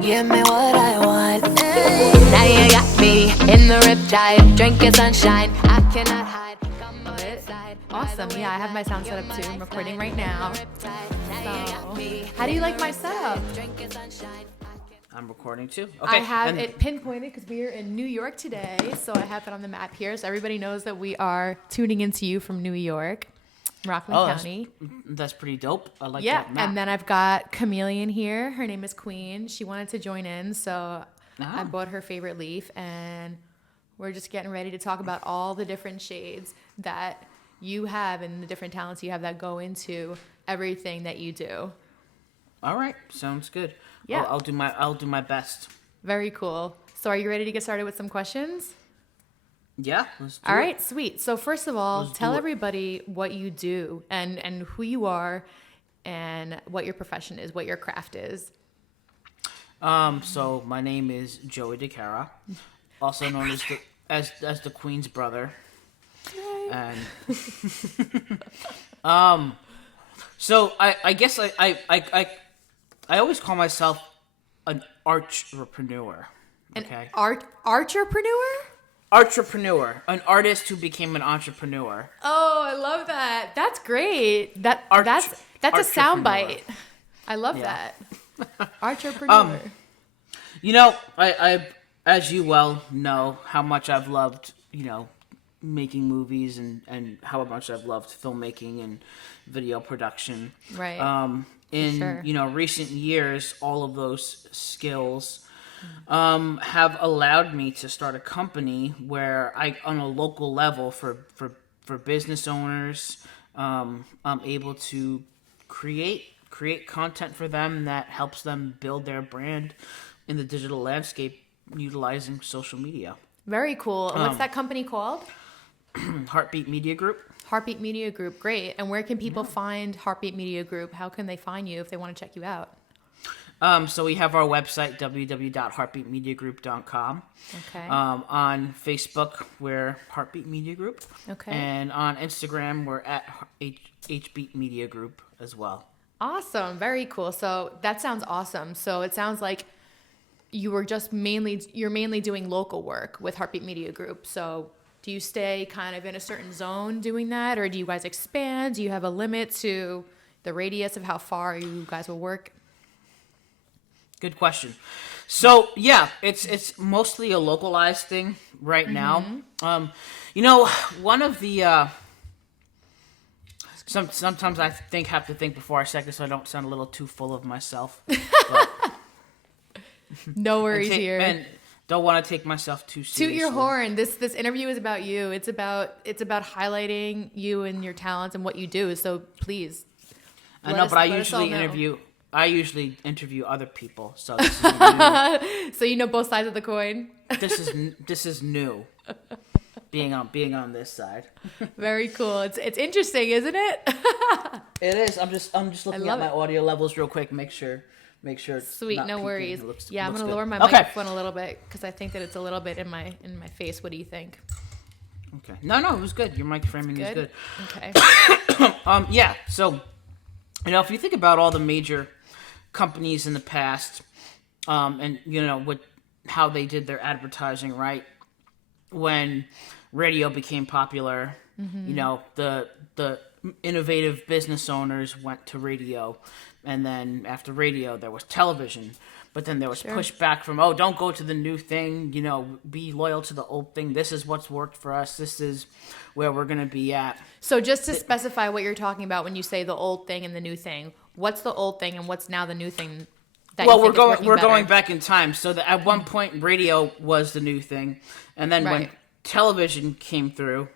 Give me what I want. Now you got me in the riptide, drinking sunshine. I cannot hide. Come on inside. Awesome. Yeah, I have my sound set up too. I'm recording right now. So, how do you like my setup? I'm recording too. Okay. I have it pinpointed because we are in New York today. So I have it on the map here. So everybody knows that we are tuning into you from New York, Rockland County. That's pretty dope. I like Yeah, that map. and then I've got Chameleon here. Her name is Queen. She wanted to join in, so I bought her favorite leaf, and we're just getting ready to talk about all the different shades that you have and the different talents you have that go into everything that you do. All right, sounds good. Yeah, I'll do my best. Very cool. So, are you ready to get started with some questions? Yeah, let's do All it. right, sweet. So first of all, Let's tell do it. everybody what you do and who you are and what your profession is, what your craft is. So my name is Joey Cara, also known as the Queen's brother. And so I guess I always call myself an archpreneur. Okay. An entrepreneur? Entrepreneur, an artist who became an entrepreneur. Oh, I love that. That's great. That's a soundbite. I love that. Entrepreneur. You know, I as you well know, how much I've loved, making movies and how much I've loved filmmaking and video production. Right. In sure. Recent years, all of those skills have allowed me to start a company where on a local level for business owners, I'm able to create content for them that helps them build their brand in the digital landscape utilizing social media. Very cool. And what's that company called? Heartbeat Media Group. Heartbeat Media Group. Great. And where can people find Heartbeat Media Group? How can they find you if they want to check you out? So we have our website, www.heartbeatmediagroup.com. Okay. On Facebook, we're Heartbeat Media Group. Okay. And on Instagram, we're at HBeat Media Group as well. Awesome. Very cool. So that sounds awesome. So it sounds like you're mainly doing local work with Heartbeat Media Group. So do you stay kind of in a certain zone doing that, or do you guys expand? Do you have a limit to the radius of how far you guys will work? Good question. So yeah, it's mostly a localized thing right now. One of the sometimes I have to think before I say it so I don't sound a little too full of myself. No worries here. And don't want to take myself too seriously. Toot your horn. This interview is about you. It's about highlighting you and your talents and what you do. So please. I know, but I usually interview other people. So this is new. So you know both sides of the coin. This is new. Being on this side. Very cool. It's interesting, isn't it? It is. I'm just looking at my audio levels real quick. Make sure. It's sweet. not No peaking. worries. Looks I'm gonna good. lower my microphone a little bit because I think that it's a little bit in my face. What do you think? Okay. No, it was good. Your mic framing is good. Okay. Yeah. So, if you think about all the major companies in the past, and with how they did their advertising, right? When radio became popular, the innovative business owners went to radio, and then after radio there was television, but then there was pushback from don't go to the new thing, be loyal to the old thing. This is what's worked for us. This is where we're gonna be at. So just to specify what you're talking about when you say the old thing and the new thing, what's the old thing and what's now the new thing? We're going back in time. So that at one point radio was the new thing, and then when television came through,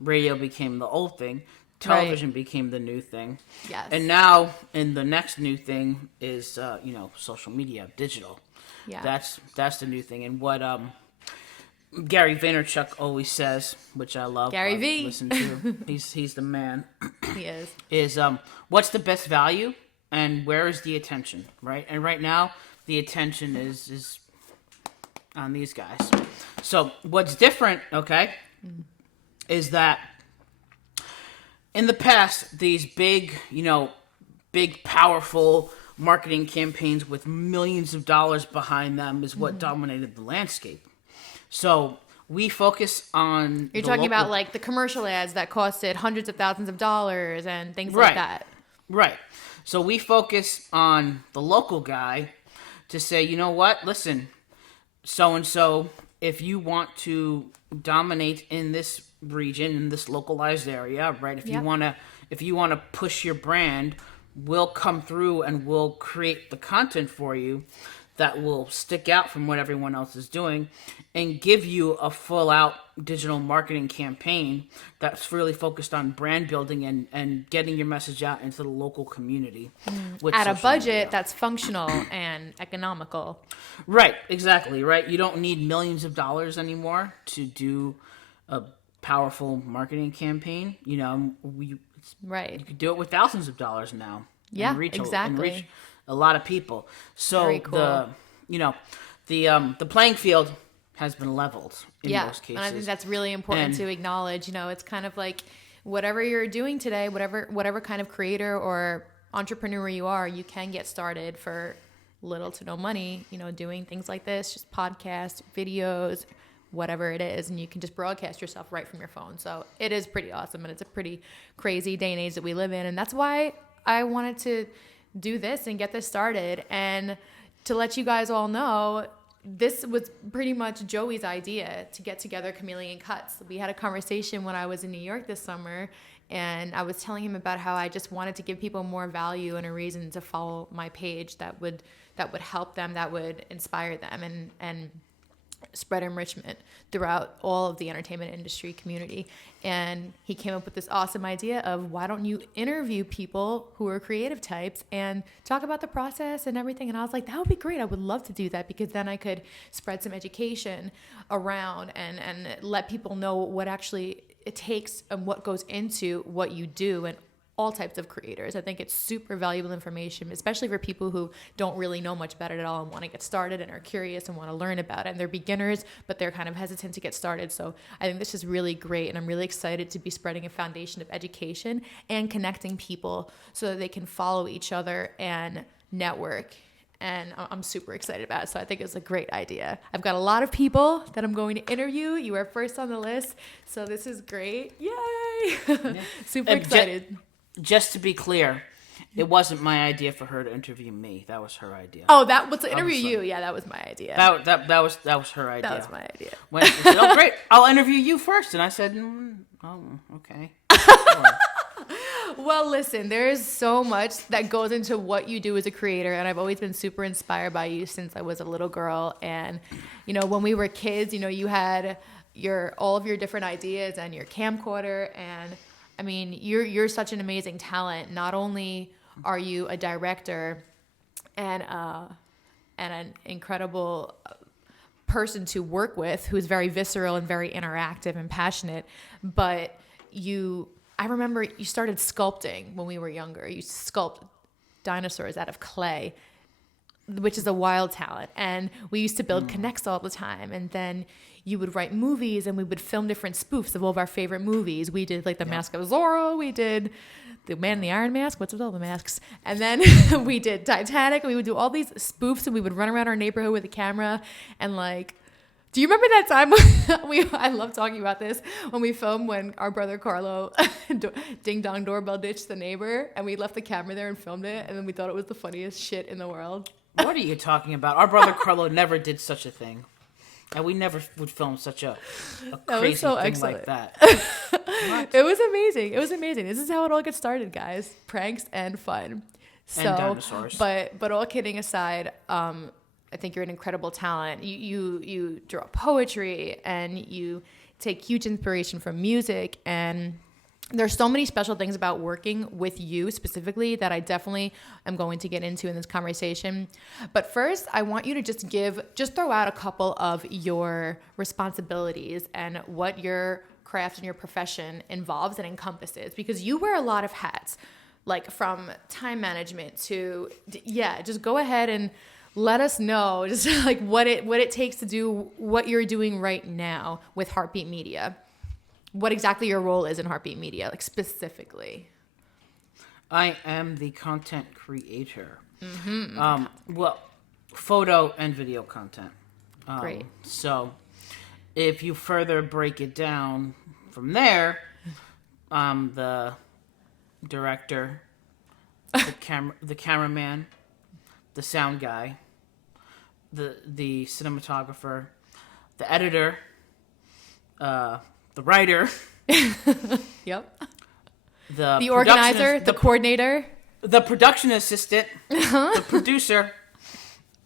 radio became the old thing. Television became the new thing. Yes. And now, in the next new thing is, social media, digital. Yeah. That's the new thing. And what Gary Vaynerchuk always says, which I love. Gary V. Listen to. He's the man. He is. Is what's the best value and where is the attention, right? And right now, the attention is on these guys. So what's different, is that in the past, these big, powerful marketing campaigns with millions of dollars behind them is what dominated the landscape. So we focus on... You're talking about like the commercial ads that costed hundreds of thousands of dollars and things like that. Right. So we focus on the local guy to say, you know what, listen, so-and-so, if you want to dominate in this region, in this localized area, right? If you want to push your brand, we'll come through and we'll create the content for you that will stick out from what everyone else is doing and give you a full-out digital marketing campaign that's really focused on brand building and getting your message out into the local community. At a budget that's functional and economical. Right, exactly, right? You don't need millions of dollars anymore to do a powerful marketing campaign. You know, you could do it with thousands of dollars now. Yeah, and reach exactly. A lot of people. So Very cool. the playing field has been leveled in most cases. And I think that's really important to acknowledge. You know, it's kind of like whatever you're doing today, whatever kind of creator or entrepreneur you are, you can get started for little to no money, you know, doing things like this, just podcasts, videos, whatever it is, and you can just broadcast yourself right from your phone. So it is pretty awesome, and it's a pretty crazy day and age that we live in, and that's why I wanted to do this and get this started. And to let you guys all know, this was pretty much Joey's idea to get together Chameleon Cuts. We had a conversation when I was in New York this summer, and I was telling him about how I just wanted to give people more value and a reason to follow my page that would help them, that would inspire them, and spread enrichment throughout all of the entertainment industry community. And he came up with this awesome idea of, why don't you interview people who are creative types and talk about the process and everything. And I was like, that would be great. I would love to do that, because then I could spread some education around and let people know what actually it takes and what goes into what you do, and all types of creators. I think it's super valuable information, especially for people who don't really know much about it at all and want to get started and are curious and want to learn about it. And they're beginners, but they're kind of hesitant to get started. So I think this is really great, and I'm really excited to be spreading a foundation of education and connecting people so that they can follow each other and network. And I'm super excited about it. So I think it's a great idea. I've got a lot of people that I'm going to interview. You are first on the list. So this is great. Yay! Yeah. Super excited. Just to be clear, it wasn't my idea for her to interview me. That was her idea. Oh, that was to interview you. Yeah, that was my idea. That was her idea. That was my idea. When she said, "Oh, great, I'll interview you first," and I said, "Oh, okay." Well, listen, there is so much that goes into what you do as a creator, and I've always been super inspired by you since I was a little girl. And you know, when we were kids, you know, you had all of your different ideas and your camcorder, and I mean, you're such an amazing talent. Not only are you a director and an incredible person to work with, who's very visceral and very interactive and passionate, but I remember you started sculpting when we were younger. You sculpt dinosaurs out of clay, which is a wild talent. And we used to build connects all the time. And then you would write movies, and we would film different spoofs of all of our favorite movies. We did like The Mask of Zorro. We did The Man in the Iron Mask. What's with all the masks? And then we did Titanic. We would do all these spoofs, and we would run around our neighborhood with a camera. And like, do you remember that time I love talking about this, when we filmed when our brother Carlo ding dong doorbell ditched the neighbor, and we left the camera there and filmed it, and then we thought it was the funniest shit in the world. What are you talking about? Our brother Carlo never did such a thing. And we never would film such a crazy thing excellent. like that. It was amazing. It was amazing. This is how it all gets started, guys. Pranks and fun. And dinosaurs. But all kidding aside, I think you're an incredible talent. You draw poetry, and you take huge inspiration from music, and there's so many special things about working with you specifically that I definitely am going to get into in this conversation. But first, I want you to just throw out a couple of your responsibilities and what your craft and your profession involves and encompasses, because you wear a lot of hats, like from time management to, just go ahead and let us know just like what it takes to do what you're doing right now with Heartbeat Media. What exactly your role is in Heartbeat Media, like specifically. I am the content creator. Well, photo and video content. Great. So if you further break it down from there, the director, the cameraman, the sound guy, the cinematographer, the editor, the writer, Yep. the organizer, the coordinator, the production assistant, the producer,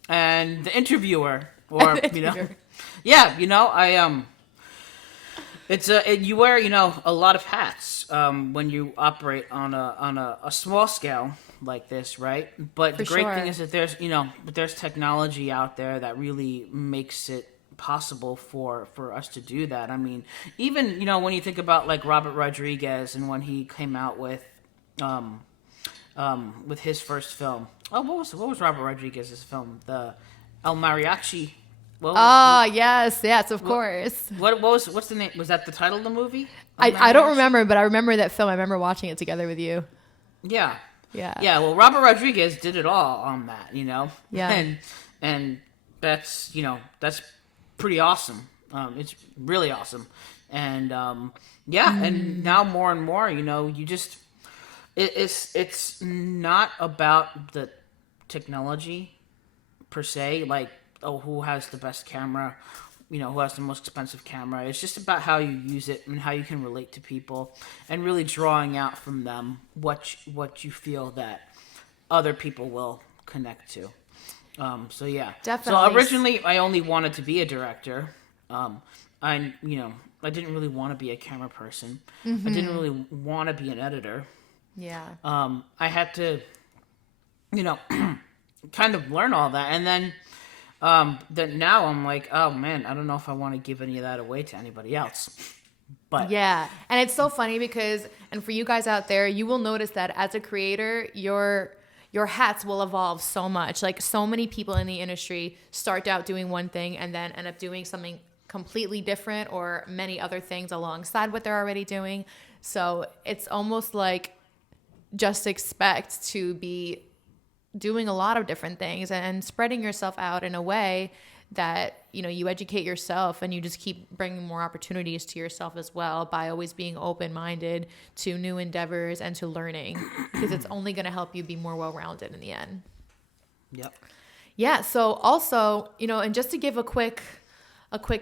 and the interviewer, or you wear a lot of hats when you operate on a small scale like this, right? But the great thing is that there's technology out there that really makes it possible for us to do that. I mean, even when you think about like Robert Rodriguez and when he came out with his first film. Oh, what was Robert Rodriguez's film? The El Mariachi. Yes, of course. What's the name? Was that the title of the movie? I don't remember, but I remember that film. I remember watching it together with you. Yeah. Yeah. Yeah, well, Robert Rodriguez did it all on that, Yeah. And that's, that's pretty awesome. It's really awesome. And, and now more and more, you just, it's not about the technology per se, like, who has the best camera, who has the most expensive camera. It's just about how you use it and how you can relate to people and really drawing out from them what you feel that other people will connect to. So yeah. Definitely. So originally I only wanted to be a director. I didn't really want to be a camera person. I didn't really want to be an editor. Yeah. I had to, kind of learn all that. And then that now I'm like, oh man, I don't know if I want to give any of that away to anybody else. But yeah, and it's so funny because, and for you guys out there, you will notice that as a creator, your hats will evolve so much. Like so many people in the industry start out doing one thing and then end up doing something completely different or many other things alongside what they're already doing. So it's almost like just expect to be doing a lot of different things and spreading yourself out in a way that, you educate yourself and you just keep bringing more opportunities to yourself as well by always being open-minded to new endeavors and to learning because it's only going to help you be more well-rounded in the end. Yep. Yeah. So also, and just to give a quick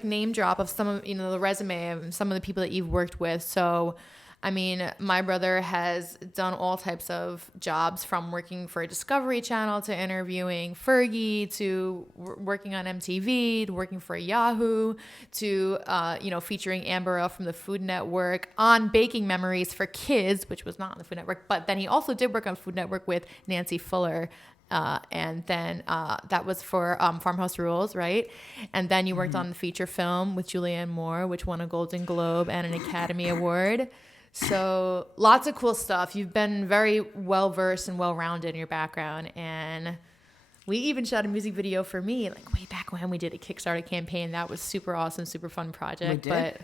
name drop of some of, the resume of some of the people that you've worked with. So, I mean, my brother has done all types of jobs from working for a Discovery Channel to interviewing Fergie to working on MTV to working for Yahoo to, featuring Amber Earl from the Food Network on Baking Memories for Kids, which was not on the Food Network. But then he also did work on Food Network with Nancy Fuller. And then that was for Farmhouse Rules, right? And then you worked on the feature film with Julianne Moore, which won a Golden Globe and an Academy Award. So lots of cool stuff. You've been very well-versed and well-rounded in your background. And we even shot a music video for me, like way back when we did a Kickstarter campaign. That was super awesome, super fun project. We did? But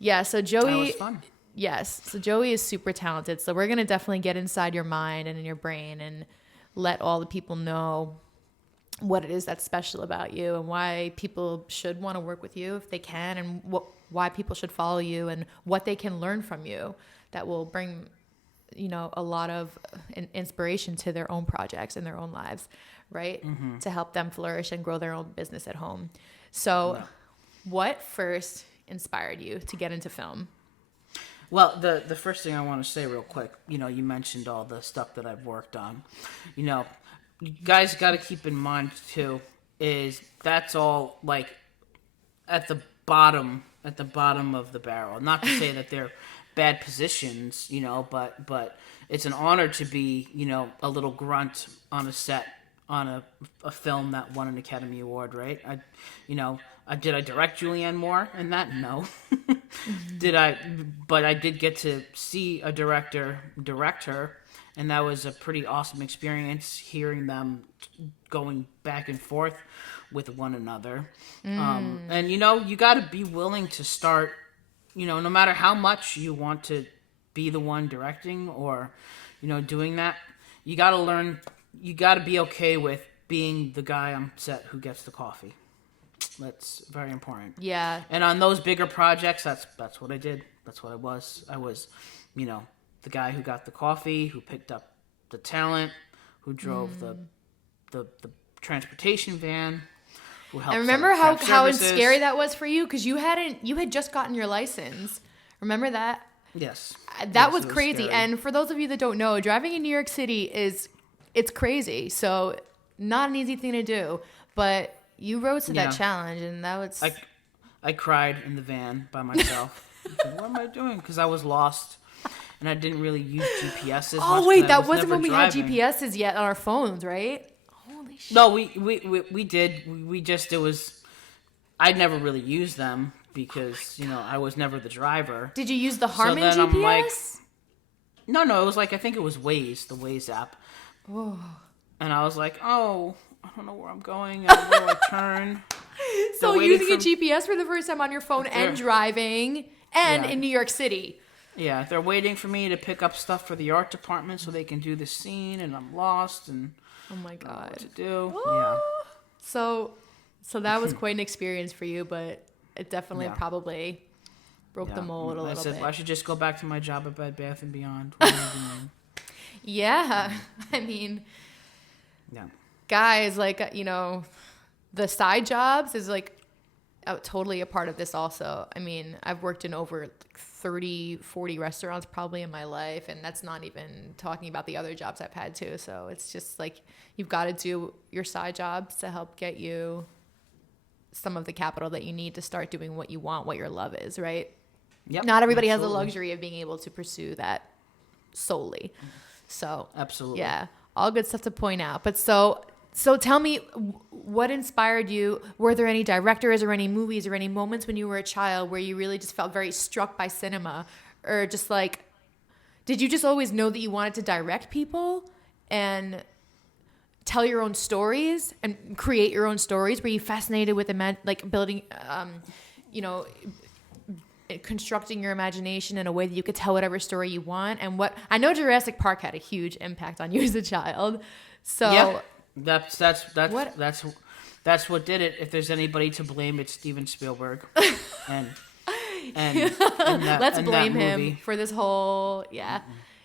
yeah, so Joey... That was fun. Yes. So Joey is super talented. So we're going to definitely get inside your mind and in your brain and let all the people know what it is that's special about you and why people should want to work with you if they can and why people should follow you and what they can learn from you that will bring, a lot of inspiration to their own projects and their own lives, right? Mm-hmm. To help them flourish and grow their own business at home. So what first inspired you to get into film? Well, the first thing I want to say real quick, you mentioned all the stuff that I've worked on. You guys got to keep in mind, too, is that's all, like, at the bottom of the barrel. Not to say that they're bad positions, but it's an honor to be, a little grunt on a set on a film that won an Academy Award, right? Did I direct Julianne Moore in that? No. But I did get to see a director direct her, and that was a pretty awesome experience, hearing them going back and forth with one another. And, you got to be willing to start, no matter how much you want to be the one directing or, doing that, you got to learn you got to be okay with being the guy on set who gets the coffee. That's very important. Yeah. And on those bigger projects, that's what I did. That's what I was. I was, the guy who got the coffee, who picked up the talent, who drove the transportation van, who helped. I remember how scary that was for you, because you had just gotten your license. Remember that? Yes. That was it crazy. scary. And for those of you that don't know, driving in New York City it's crazy. So not an easy thing to do, but you rose to that challenge, and that was. I cried in the van by myself. What am I doing? Because I was lost, and I didn't really use GPS as much. Oh wait, that wasn't when we driving. had GPSs yet on our phones, right? Holy shit. No, we did. It was. I'd never really used them because I was never the driver. Did you use the Harman then GPS? I'm like, no, it was like I think it was Waze, the Waze app. Oh. And I was like, oh, I don't know where I'm going. Where do I turn? So using a GPS for the first time on your phone and driving and in New York City. Yeah, they're waiting for me to pick up stuff for the art department so they can do this scene, and I'm lost and oh my god, I don't know what to do. Yeah. So that was quite an experience for you, but it definitely probably broke the mold a little bit. I should just go back to my job at Bed Bath & Beyond. What am I doing? Yeah, I mean, guys, like, the side jobs is like totally a part of this also. I mean, I've worked in over 30, 40 restaurants probably in my life, and that's not even talking about the other jobs I've had too. So it's just like you've got to do your side jobs to help get you some of the capital that you need to start doing what you want, what your love is, right? Yep. Not everybody has the luxury of being able to pursue that solely. So absolutely, yeah, all good stuff to point out. But so tell me, what inspired you? Were there any directors or any movies or any moments when you were a child where you really just felt very struck by cinema, or just like, did you just always know that you wanted to direct people and tell your own stories and create your own stories? Were you fascinated with building, constructing your imagination in a way that you could tell whatever story you want? And what I know, Jurassic Park had a huge impact on you as a child. So yeah, that's what did it. If there's anybody to blame, it's Steven Spielberg. and let's blame him for this whole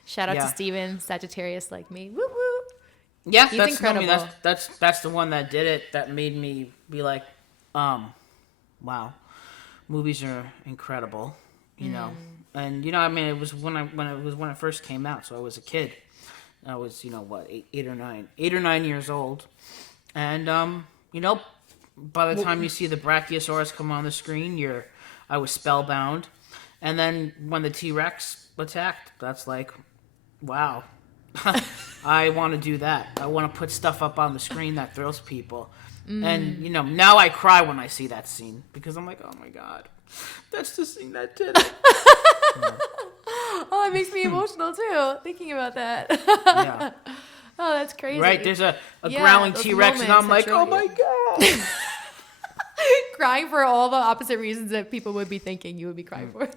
Shout out to Steven, Sagittarius like me. Woo woo. Yeah, he's that's incredible. I mean, that's the one that did it. That made me be like, wow, movies are incredible, you know. And I mean, it was when it first came out, so I was a kid. I was 8 or 9 years old, and by the time you see the Brachiosaurus come on the screen, I was spellbound. And then when the T-Rex attacked, that's like, wow. I want to do that. I want to put stuff up on the screen that thrills people. And, now I cry when I see that scene because I'm like, oh my God, that's the scene that did it. Oh, it makes me emotional too, thinking about that. Yeah. Oh, that's crazy. Right? There's a growling T-Rex and I'm like, oh my God. Crying for all the opposite reasons that people would be thinking you would be crying for.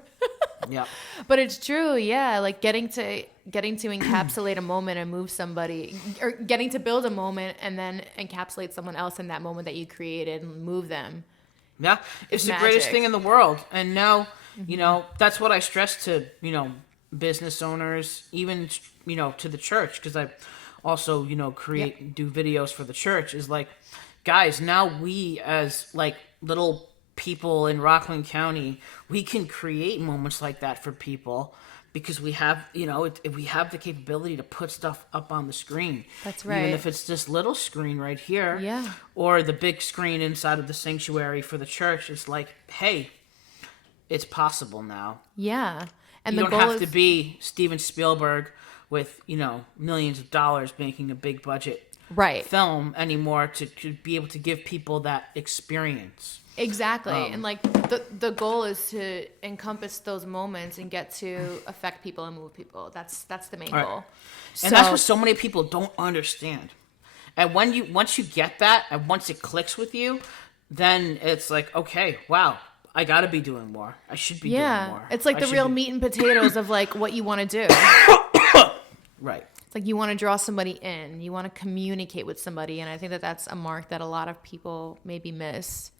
Yeah. But it's true, yeah. Like getting to encapsulate a moment and move somebody, or getting to build a moment and then encapsulate someone else in that moment that you created and move them. Yeah, it's the greatest thing in the world. And now, that's what I stress to, business owners, even, to the church, because I also, do videos for the church, is like, guys, now we as like little people in Rockland County, we can create moments like that for people because we have, we have the capability to put stuff up on the screen. That's right. Even if it's this little screen right here, yeah, or the big screen inside of the sanctuary for the church, it's like, hey, it's possible now. Yeah. And you the don't goal have to be Steven Spielberg with, millions of dollars making a big budget film anymore to be able to give people that experience. Exactly. And like the goal is to encompass those moments and get to affect people and move people. That's the main goal. And that's what so many people don't understand. And once you get that, and once it clicks with you, then it's like, okay, wow, I got to be doing more. I should be doing more. It's like the real meat and potatoes of like what you want to do. Right. It's like you want to draw somebody in, you want to communicate with somebody. And I think that that's a mark that a lot of people maybe miss,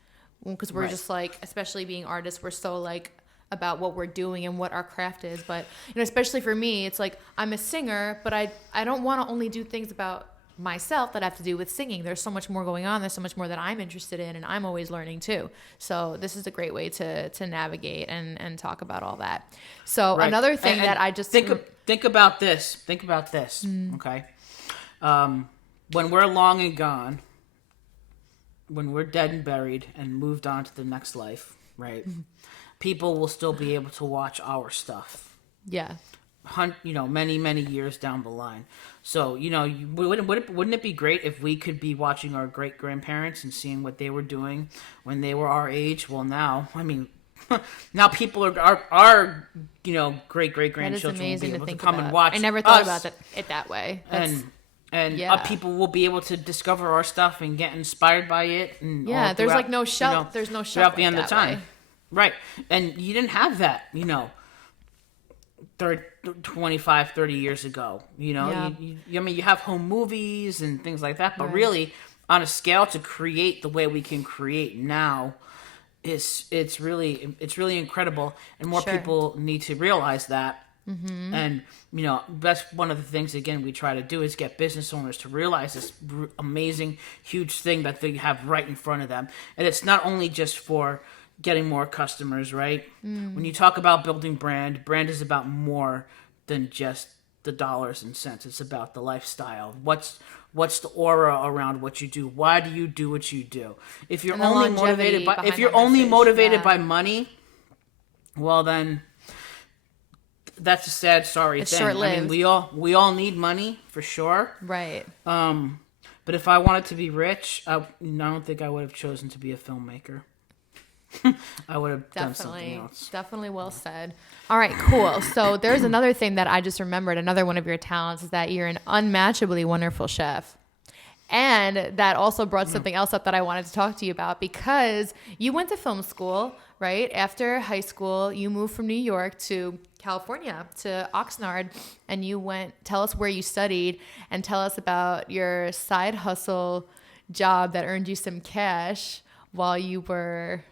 because we're just like, especially being artists, we're so like about what we're doing and what our craft is. But, especially for me, it's like I'm a singer, but I don't want to only do things about myself that have to do with singing. There's so much more going on. There's so much more that I'm interested in, and I'm always learning too. So this is a great way to navigate and talk about all that. So another thing that I just think about this. Think about this. Okay. When we're long and gone, when we're dead and buried and moved on to the next life, right? People will still be able to watch our stuff. Yeah. Many years down the line. So, wouldn't it be great if we could be watching our great grandparents and seeing what they were doing when they were our age? Well, now, now people are great grandchildren will be able to come and watch. I never thought about it that way. And people will be able to discover our stuff and get inspired by it. And there's like no shelf. There's no shelf throughout the end of time. Right. And you didn't have that, 25, 30 years ago. You have home movies and things like that, but really on a scale to create the way we can create now, it's really incredible, and more people need to realize that. And that's one of the things, again, we try to do is get business owners to realize this amazing, huge thing that they have right in front of them. And it's not only just for getting more customers, right? When you talk about building brand is about more than just the dollars and cents. It's about the lifestyle. What's the aura around what you do? Why do you do what you do? If you're only motivated by money, well then that's a sad, sorry thing. Short-lived. We all need money for sure. Right. But if I wanted to be rich, I don't think I would have chosen to be a filmmaker. I would have done something else. Definitely well said. All right, cool. So there's another thing that I just remembered. Another one of your talents is that you're an unmatchably wonderful chef. And that also brought something else up that I wanted to talk to you about, because you went to film school, right? After high school, you moved from New York to California, to Oxnard, and tell us where you studied and tell us about your side hustle job that earned you some cash while you were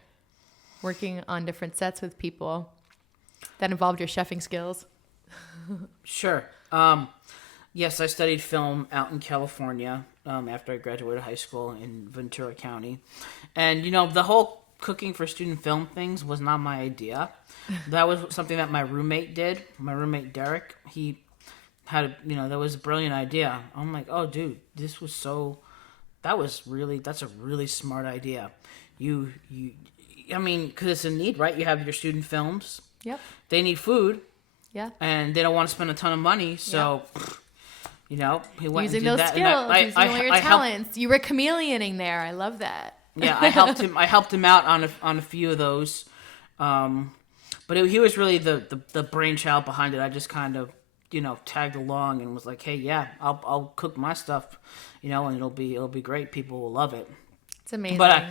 working on different sets with people that involved your chefing skills. Sure. Yes, I studied film out in California after I graduated high school in Ventura County. And, the whole cooking for student film things was not my idea. That was something that my roommate did. My roommate, Derek, he had, that was a brilliant idea. I'm like, oh, dude, that's a really smart idea. Because it's a need, right? You have your student films. Yep. They need food. Yeah. And they don't want to spend a ton of money, so... Yep. He went using and did those that. skills, using all your talents. You were chameleoning there. I love that. Yeah, I helped him out on a few of those, but he was really the brainchild behind it. I just kind of tagged along and was like, hey, yeah, I'll cook my stuff, and it'll be great. People will love it. It's amazing. But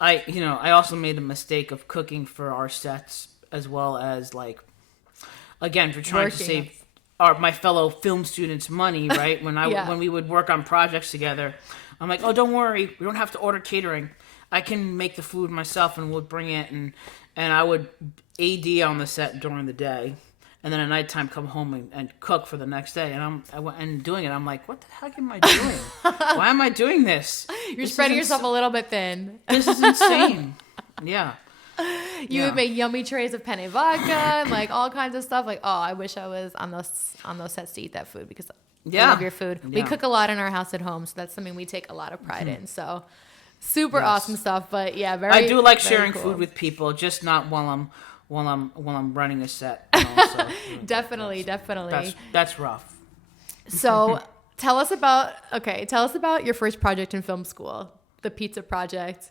I also made a mistake of cooking for our sets, as well as again, for trying to save my fellow film students money, right? When we would work on projects together, I'm like, oh, don't worry, we don't have to order catering. I can make the food myself, and we'll bring it, and I would AD on the set during the day, and then at nighttime come home and cook for the next day. And I'm doing it. I'm like, what the heck am I doing? Why am I doing this? You're spreading yourself a little bit thin. This is insane. Yeah. You would make yummy trays of penne vodka and all kinds of stuff. I wish I was on those sets to eat that food, because I love your food. Yeah. We cook a lot in our house at home, so that's something we take a lot of pride in. So super awesome stuff. But yeah, I do like sharing cool. food with people, just not while I'm running a set. So, definitely. That's rough. So tell us about your first project in film school, the pizza project.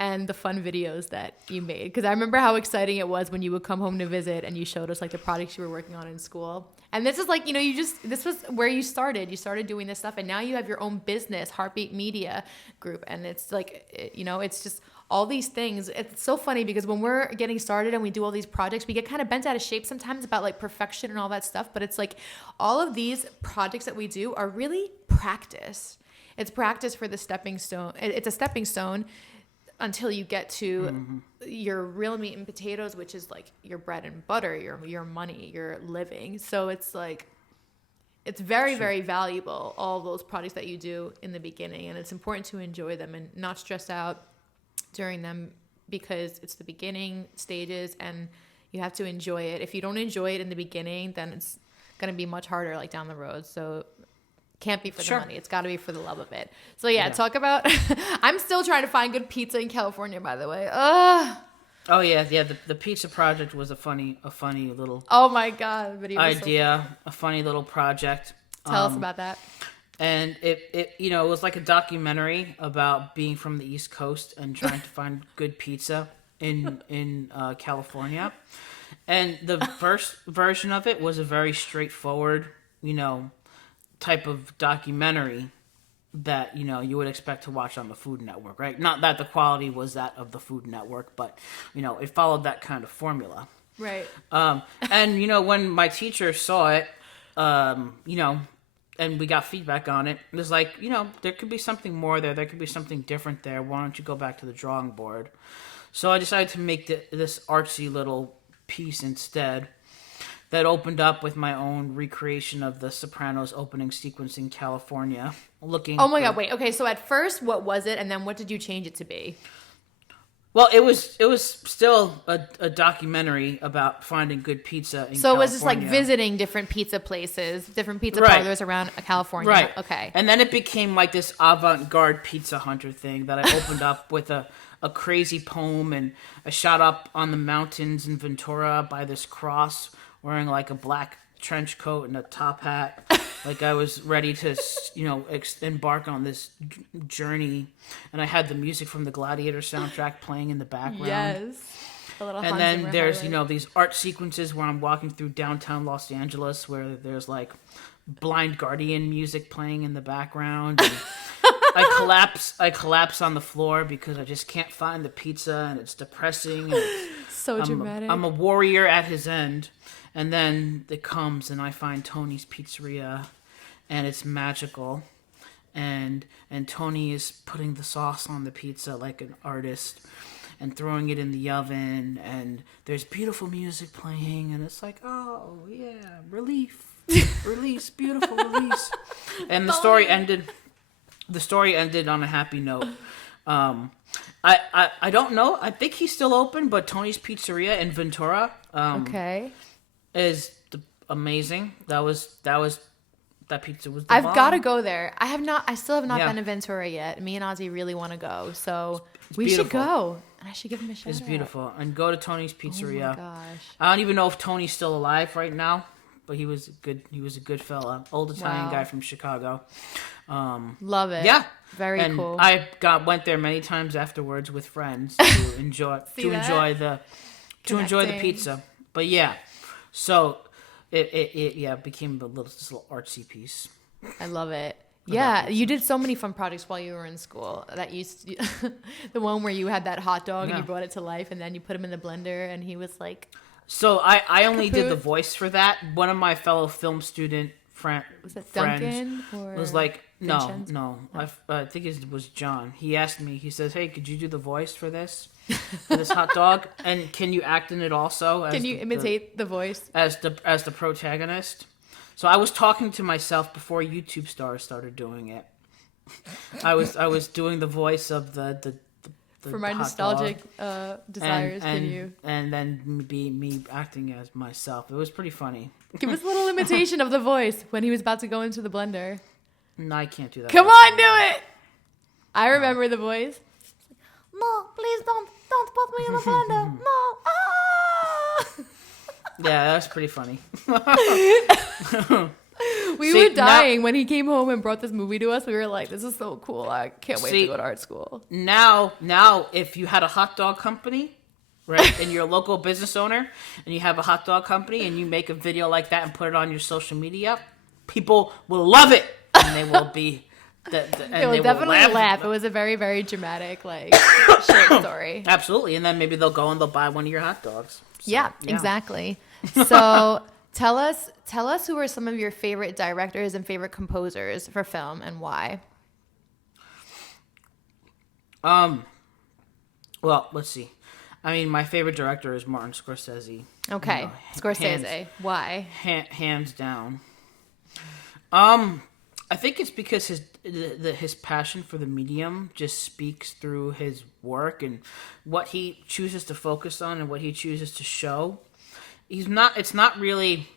and the fun videos that you made. Because I remember how exciting it was when you would come home to visit and you showed us like the projects you were working on in school. And this is like, you know, this was where you started. You started doing this stuff, and now you have your own business, Heartbeat Media Group. And it's like, you know, it's just all these things. It's so funny because when we're getting started and we do all these projects, we get kind of bent out of shape sometimes about like perfection and all that stuff. But it's like all of these projects that we do are really practice. It's practice for the stepping stone. It's a stepping stone until you get to your real meat and potatoes, which is like your bread and butter, your money, your living. So it's like, it's very, very valuable, all those projects that you do in the beginning. And it's important to enjoy them and not stress out during them, because it's the beginning stages and you have to enjoy it. If you don't enjoy it in the beginning, then it's going to be much harder like down the road. So can't be for the money. It's got to be for the love of it. So yeah. Talk about, I'm still trying to find good pizza in California, by the way. Ugh. Oh yeah. The pizza project was a funny little. Oh my God. Video idea. A funny little project. Tell us about that. And it you know, it was like a documentary about being from the East Coast and trying to find good pizza in California. And the first version of it was a very straightforward, you know, type of documentary that, you know, you would expect to watch on the Food Network, right? Not that the quality was that of the Food Network, but, you know, it followed that kind of formula. Right. And, you know, when my teacher saw it, you know, and we got feedback on it, it was like, you know, there could be something more there. There could be something different there. Why don't you go back to the drawing board? So I decided to make this artsy little piece instead that opened up with my own recreation of the Sopranos opening sequence in California. Oh my God, wait. Okay, so at first, what was it? And then what did you change it to be? Well, it was still a documentary about finding good pizza in California. So it was just like visiting different pizza places, different pizza parlors around California. Right. Okay. And then it became like this avant-garde pizza hunter thing that I opened up with a crazy poem, and I shot up on the mountains in Ventura by this cross wearing like a black trench coat and a top hat. Like I was ready to, you know, embark on this journey. And I had the music from the Gladiator soundtrack playing in the background. Yes. And then there's, you know, these art sequences where I'm walking through downtown Los Angeles where there's like Blind Guardian music playing in the background. And I collapse on the floor because I just can't find the pizza and it's depressing. And so dramatic. I'm a warrior at his end. And then it comes and I find Tony's Pizzeria and it's magical. And Tony is putting the sauce on the pizza like an artist and throwing it in the oven, and there's beautiful music playing, and it's like, oh yeah, relief, release, beautiful release. And the story ended on a happy note. I don't know. I think he's still open, but Tony's Pizzeria in Ventura is amazing. That pizza was the I've bomb. got to go there. I still have not been to Ventura yet. Me and Ozzy really want to go. So we should go. And I should give him a shout out. It's beautiful. And go to Tony's Pizzeria. Oh my gosh. I don't even know if Tony's still alive right now, but he was a good fella. Old Italian guy from Chicago. Love it. Yeah. Very cool. I went there many times afterwards with friends to enjoy the pizza. But yeah. So it became this little artsy piece. I love it. Yeah, you did so many fun projects while you were in school. The one where you had that hot dog and you brought it to life, and then you put him in the blender, and he was like. So I only did the voice for that. One of my fellow film student friends Duncan or was like, Vincenzo? no. I think it was John. He asked me. He says, "Hey, could you do the voice for this hot dog? And can you act in it also? Can you imitate the voice as the protagonist?" So I was talking to myself before YouTube stars started doing it. I was doing the voice of the for my nostalgic desires. And then me acting as myself. It was pretty funny. Give us a little imitation of the voice when he was about to go into the blender. No, I can't do that. Come on, do it. I remember the voice. No, please don't put me in the blender. No. Ah! Yeah, that's pretty funny. We were dying when he came home and brought this movie to us. We were like, this is so cool. I can't wait to go to art school. Now, if you had a hot dog company, right, and you're a local business owner, and you have a hot dog company, and you make a video like that and put it on your social media, people will love it, and they will be... They will definitely laugh. It was a very, very dramatic, short story. Absolutely. And then maybe they'll go and they'll buy one of your hot dogs. So, yeah, exactly. So tell us who are some of your favorite directors and favorite composers for film and why. Well, let's see. I mean, my favorite director is Martin Scorsese. Okay. Scorsese. Why? Hands down. I think it's because his passion for the medium just speaks through his work and what he chooses to focus on and what he chooses to show. It's not really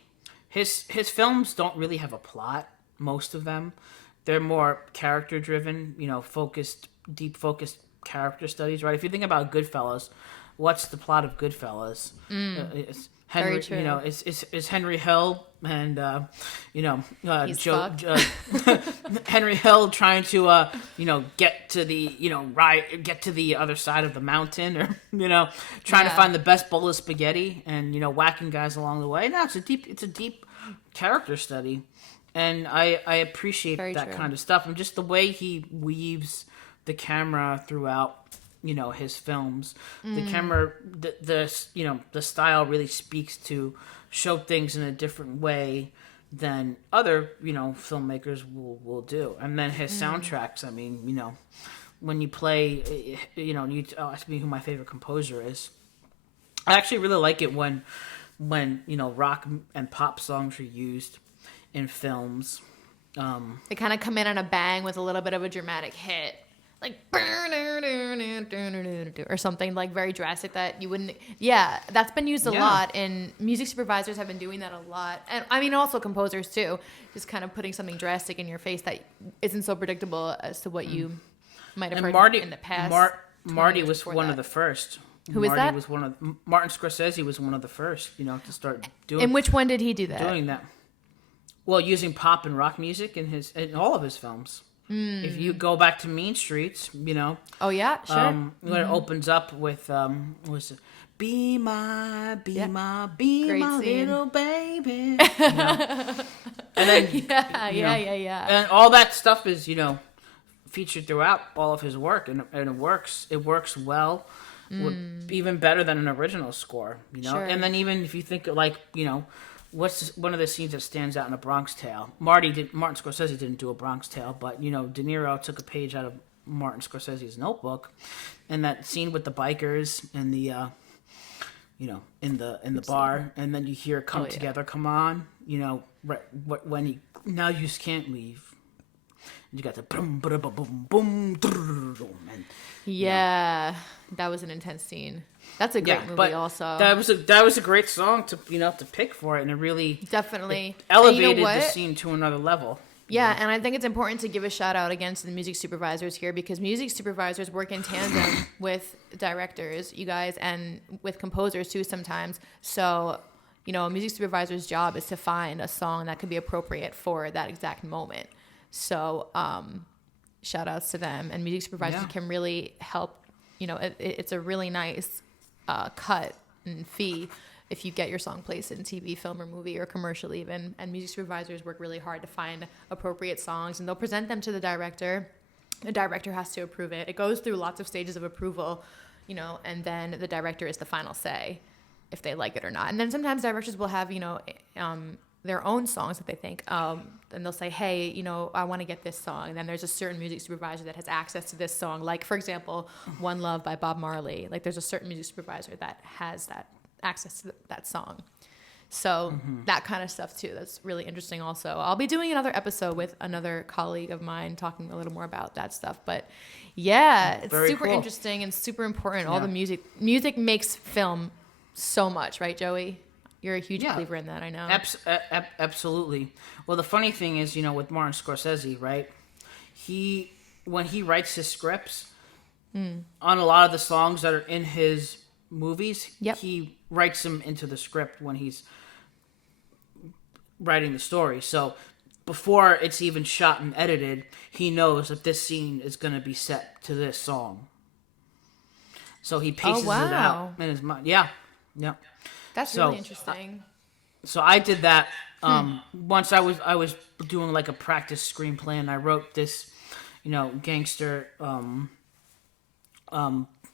his films don't really have a plot, most of them. They're more character driven, deep focused character studies, right? If you think about Goodfellas, what's the plot of Goodfellas? It's Henry, very true. It's Henry Hill and Henry Hill trying to get to the other side of the mountain, or trying to find the best bowl of spaghetti and whacking guys along the way. No, it's a deep character study, and I appreciate that kind of stuff, and just the way he weaves the camera throughout his films. The camera, the style really speaks to show things in a different way than other, filmmakers will do. And then his soundtracks, I mean, when you play, you ask me who my favorite composer is. I actually really like it when rock and pop songs are used in films. They kind of come in on a bang with a little bit of a dramatic hit. Like or something very drastic that you wouldn't. Yeah, that's been used a lot, and music supervisors have been doing that a lot, and I mean also composers too, just kind of putting something drastic in your face that isn't so predictable as to what you might have heard in the past. Marty was one of the first. Who is that? Martin Scorsese was one of the first, to start doing. And which one did he do that? Doing that. Well, using pop and rock music in all of his films. If you go back to Mean Streets, Oh yeah, sure. When it opens up with was it, be my Great little baby, and then yeah, and all that stuff is featured throughout all of his work, and it works well, even better than an original score, Sure. And then even if you think what's one of the scenes that stands out in A Bronx Tale? Martin Scorsese didn't do A Bronx Tale, but De Niro took a page out of Martin Scorsese's notebook, and that scene with the bikers and the in the bar, and then you hear "Come Together, Come On," when he now you can't leave. You got the boom, boom, boom, boom, boom, and that was an intense scene. That's a great movie. Also, that was a great song to pick for it, and it really definitely elevated the scene to another level. Yeah, and I think it's important to give a shout out against the music supervisors here, because music supervisors work in tandem with directors, you guys, and with composers too sometimes. So, a music supervisor's job is to find a song that could be appropriate for that exact moment. So, shout outs to them, and music supervisors can really help. It's a really nice cut and fee if you get your song placed in TV, film, or movie, or commercial even. And music supervisors work really hard to find appropriate songs, and they'll present them to the director. The director has to approve it. It goes through lots of stages of approval, and then the director is the final say if they like it or not. And then sometimes directors will have, their own songs that they think, and they'll say, hey, I want to get this song. And then there's a certain music supervisor that has access to this song. Like, for example, One Love by Bob Marley. Like, there's a certain music supervisor that has that access to that song. So that kind of stuff too. That's really interesting also. I'll be doing another episode with another colleague of mine talking a little more about that stuff. But yeah, it's very super cool. interesting and super important. All the music makes film so much, right, Joey? You're a huge believer in that, I know. Absolutely. Well, the funny thing is, with Martin Scorsese, right? When he writes his scripts, on a lot of the songs that are in his movies, he writes them into the script when he's writing the story. So before it's even shot and edited, he knows that this scene is going to be set to this song. So he paces it out in his mind. Yeah. That's really interesting. So I did that once I was doing like a practice screenplay, and I wrote this, gangster.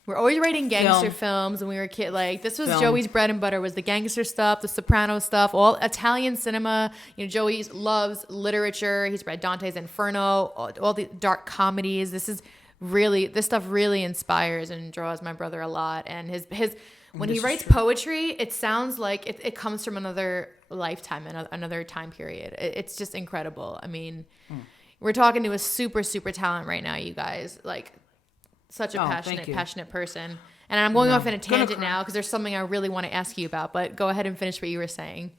We're always writing gangster films when we were kids. Like, this was Joey's bread and butter, was the gangster stuff, the Soprano stuff, all Italian cinema. Joey loves literature. He's read Dante's Inferno, all the dark comedies. This stuff really inspires and draws my brother a lot. And his when he writes poetry, it sounds like it comes from another lifetime, another time period. It's just incredible. I mean, we're talking to a super, super talent right now, you guys. Like, such a passionate person. And I'm going off in a tangent now because there's something I really want to ask you about. But go ahead and finish what you were saying.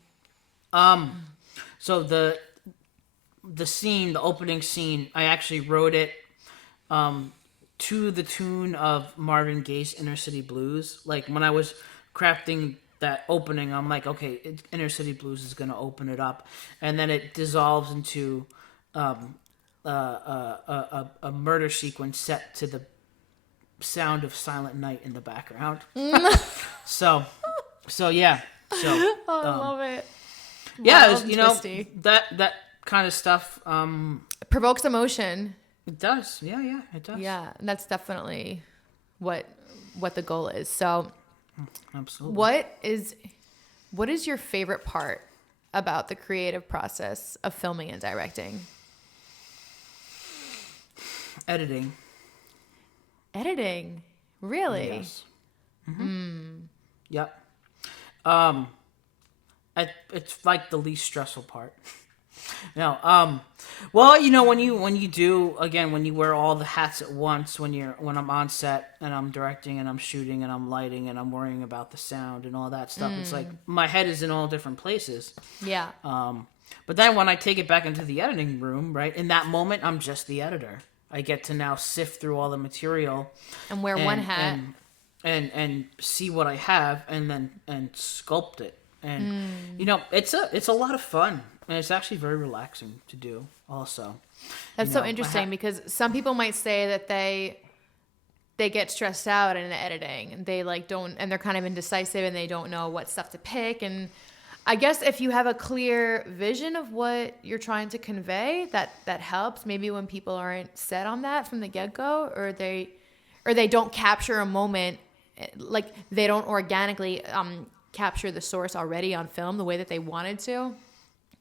So the opening scene, I actually wrote it to the tune of Marvin Gaye's Inner City Blues. Like, when I was crafting that opening, I'm like, okay, Inner City Blues is going to open it up. And then it dissolves into a murder sequence set to the sound of Silent Night in the background. So yeah. So I love it. Yeah, that kind of stuff provokes emotion. It does. Yeah, it does. Yeah, that's definitely what the goal is. So absolutely. What is your favorite part about the creative process of filming and directing? Editing. Really? Yes. Yep. It's like the least stressful part. Well, when you wear all the hats at once, when I'm on set and I'm directing and I'm shooting and I'm lighting and I'm worrying about the sound and all that stuff, it's like my head is in all different places. Yeah. But then when I take it back into the editing room, right, in that moment, I'm just the editor. I get to now sift through all the material and wear one hat and see what I have and sculpt it. And it's a lot of fun, and it's actually very relaxing to do also. That's so interesting because some people might say that they get stressed out in the editing and they and they're kind of indecisive and they don't know what stuff to pick. And I guess if you have a clear vision of what you're trying to convey, that helps. Maybe when people aren't set on that from the get-go, or they don't capture a moment, like they don't organically capture the source already on film the way that they wanted to,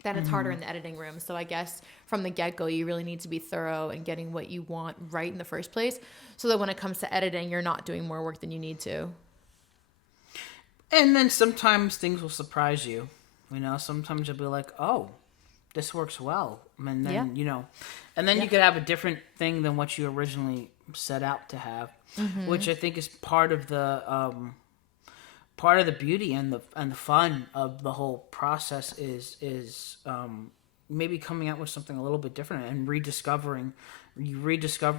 then it's harder in the editing room. So I guess from the get-go, you really need to be thorough in getting what you want right in the first place, so that when it comes to editing, you're not doing more work than you need to. And then sometimes things will surprise you. Sometimes you'll be like, oh, this works well. And then, and then you could have a different thing than what you originally set out to have, which I think is part of the beauty and the fun of the whole process is maybe coming out with something a little bit different and rediscover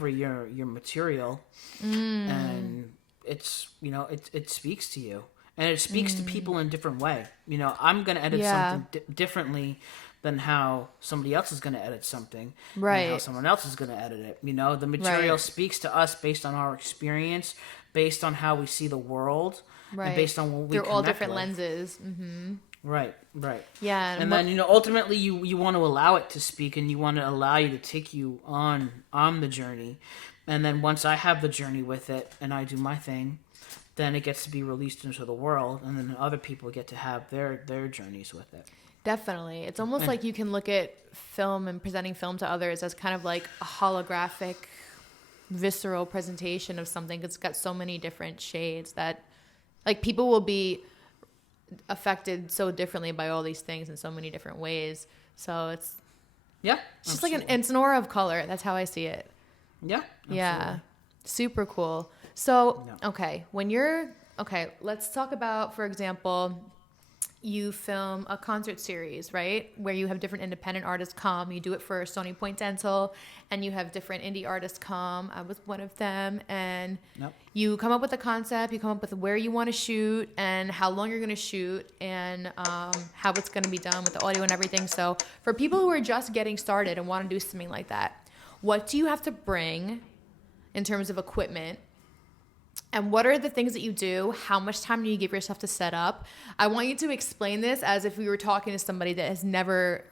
your material, and it's it speaks to you. And it speaks to people in a different way. I'm going to edit something differently than how somebody else is going to edit something. Right. And how someone else is going to edit it. The material speaks to us based on our experience, based on how we see the world, and based on what we They're connect all different with. Lenses. Mm-hmm. Right. Yeah. And then, ultimately you want to allow it to speak, and you want to allow you to take you on the journey. And then once I have the journey with it and I do my thing, then it gets to be released into the world, and then other people get to have their journeys with it. Definitely. It's almost like you can look at film and presenting film to others as kind of like a holographic, visceral presentation of something. It's got so many different shades that, like, people will be affected so differently by all these things in so many different ways. So it's just like it's an aura of color. That's how I see it. Yeah. Absolutely. Yeah. Super cool. So, let's talk about, for example, you film a concert series, right? Where you have different independent artists come. You do it for Stony Point Dental, and you have different indie artists come. I was one of them. And you come up with a concept, you come up with where you want to shoot and how long you're going to shoot and how it's going to be done with the audio and everything. So for people who are just getting started and want to do something like that, what do you have to bring in terms of equipment? And what are the things that you do? How much time do you give yourself to set up? I want you to explain this as if we were talking to somebody that has never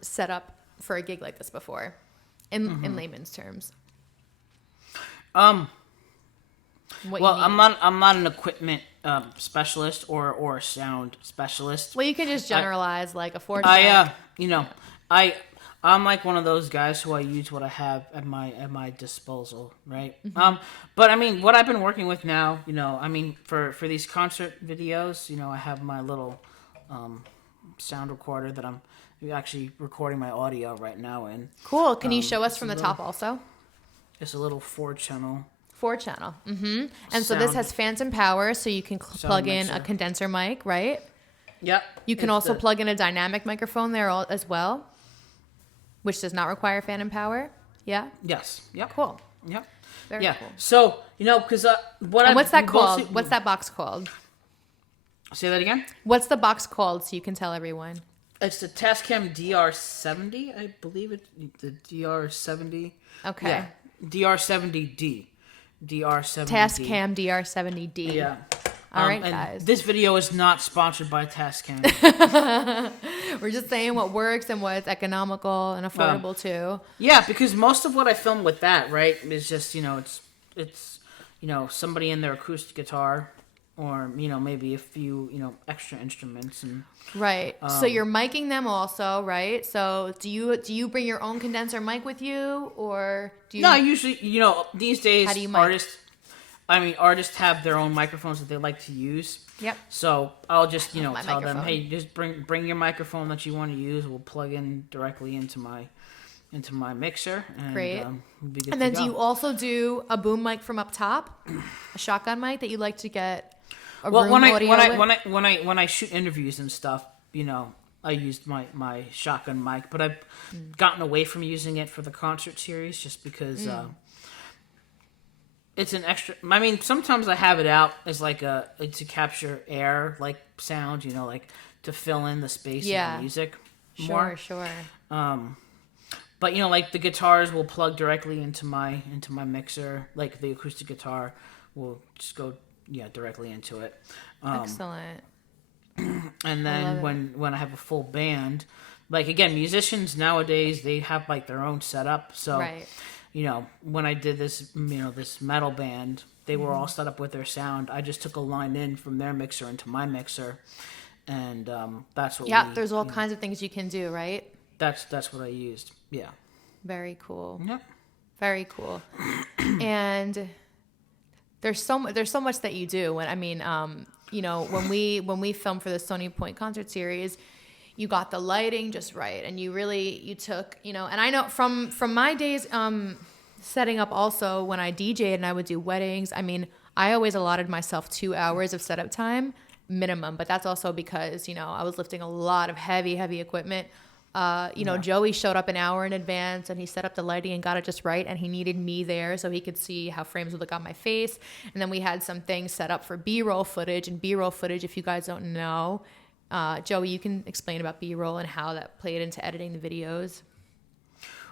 set up for a gig like this before, in layman's terms. Well, I'm not an equipment specialist or a sound specialist. Well, you can just generalize like a Ford. I'm like one of those guys who I use what I have at my disposal, right? But I mean, what I've been working with now, for these concert videos, I have my little sound recorder that I'm actually recording my audio right now in. Cool. Can you show us from the top also? It's a little 4-channel. 4-channel. Mm-hmm. And so this has phantom power, so you can plug in a condenser mic, right? Yep. You can also plug in a dynamic microphone there as well, which does not require phantom power. Yeah? Yes. Yep. Cool. Yep. Very cool. So, because what's that called? What's that box called? Say that again? What's the box called so you can tell everyone? It's the Tascam DR70, I believe it's the DR70. Okay. Yeah. DR70D. DR70D. Tascam DR70D. Yeah. All right, guys. This video is not sponsored by Tascam. We're just saying what works and what's economical and affordable too. Yeah, because most of what I film with that, right, is just, it's somebody in their acoustic guitar or, maybe a few, extra instruments. And right. So you're miking them also, right? So do you bring your own condenser mic with you or do you? No, usually, these days how do you mic? Artists have their own microphones that they like to use. Yep. So I'll just, tell microphone. them, hey, just bring your microphone that you want to use. We'll plug in directly into my mixer. And, great. We'll be good and then to do go. you also do a boom mic from up top, a shotgun mic that you like to get a well, room when audio with? when I shoot interviews and stuff, I used my shotgun mic, but I've gotten away from using it for the concert series just because. It's an extra. I mean, sometimes I have it out as like to capture air, like sound, like to fill in the space of the music more. Sure. But like the guitars will plug directly into my mixer. Like the acoustic guitar will just go directly into it. Excellent. And then when I have a full band, like again, musicians nowadays they have like their own setup. So. Right. When I did this, this metal band, they were all set up with their sound. I just took a line in from their mixer into my mixer, and that's what. Yeah, there's all kinds of things you can do, right? That's what I used. Yeah. Very cool. Yep. Very cool. And there's so much that you do. When when we filmed for the Stony Point concert series. You got the lighting just right, and you took, and I know from my days setting up also when I DJ'd and I would do weddings, I always allotted myself 2 hours of setup time minimum, but that's also because, I was lifting a lot of heavy equipment. Joey showed up an hour in advance and he set up the lighting and got it just right, and he needed me there so he could see how frames would look on my face. And then we had some things set up for B-roll footage, and B-roll footage, if you guys don't know, Joey, you can explain about B-roll and how that played into editing the videos.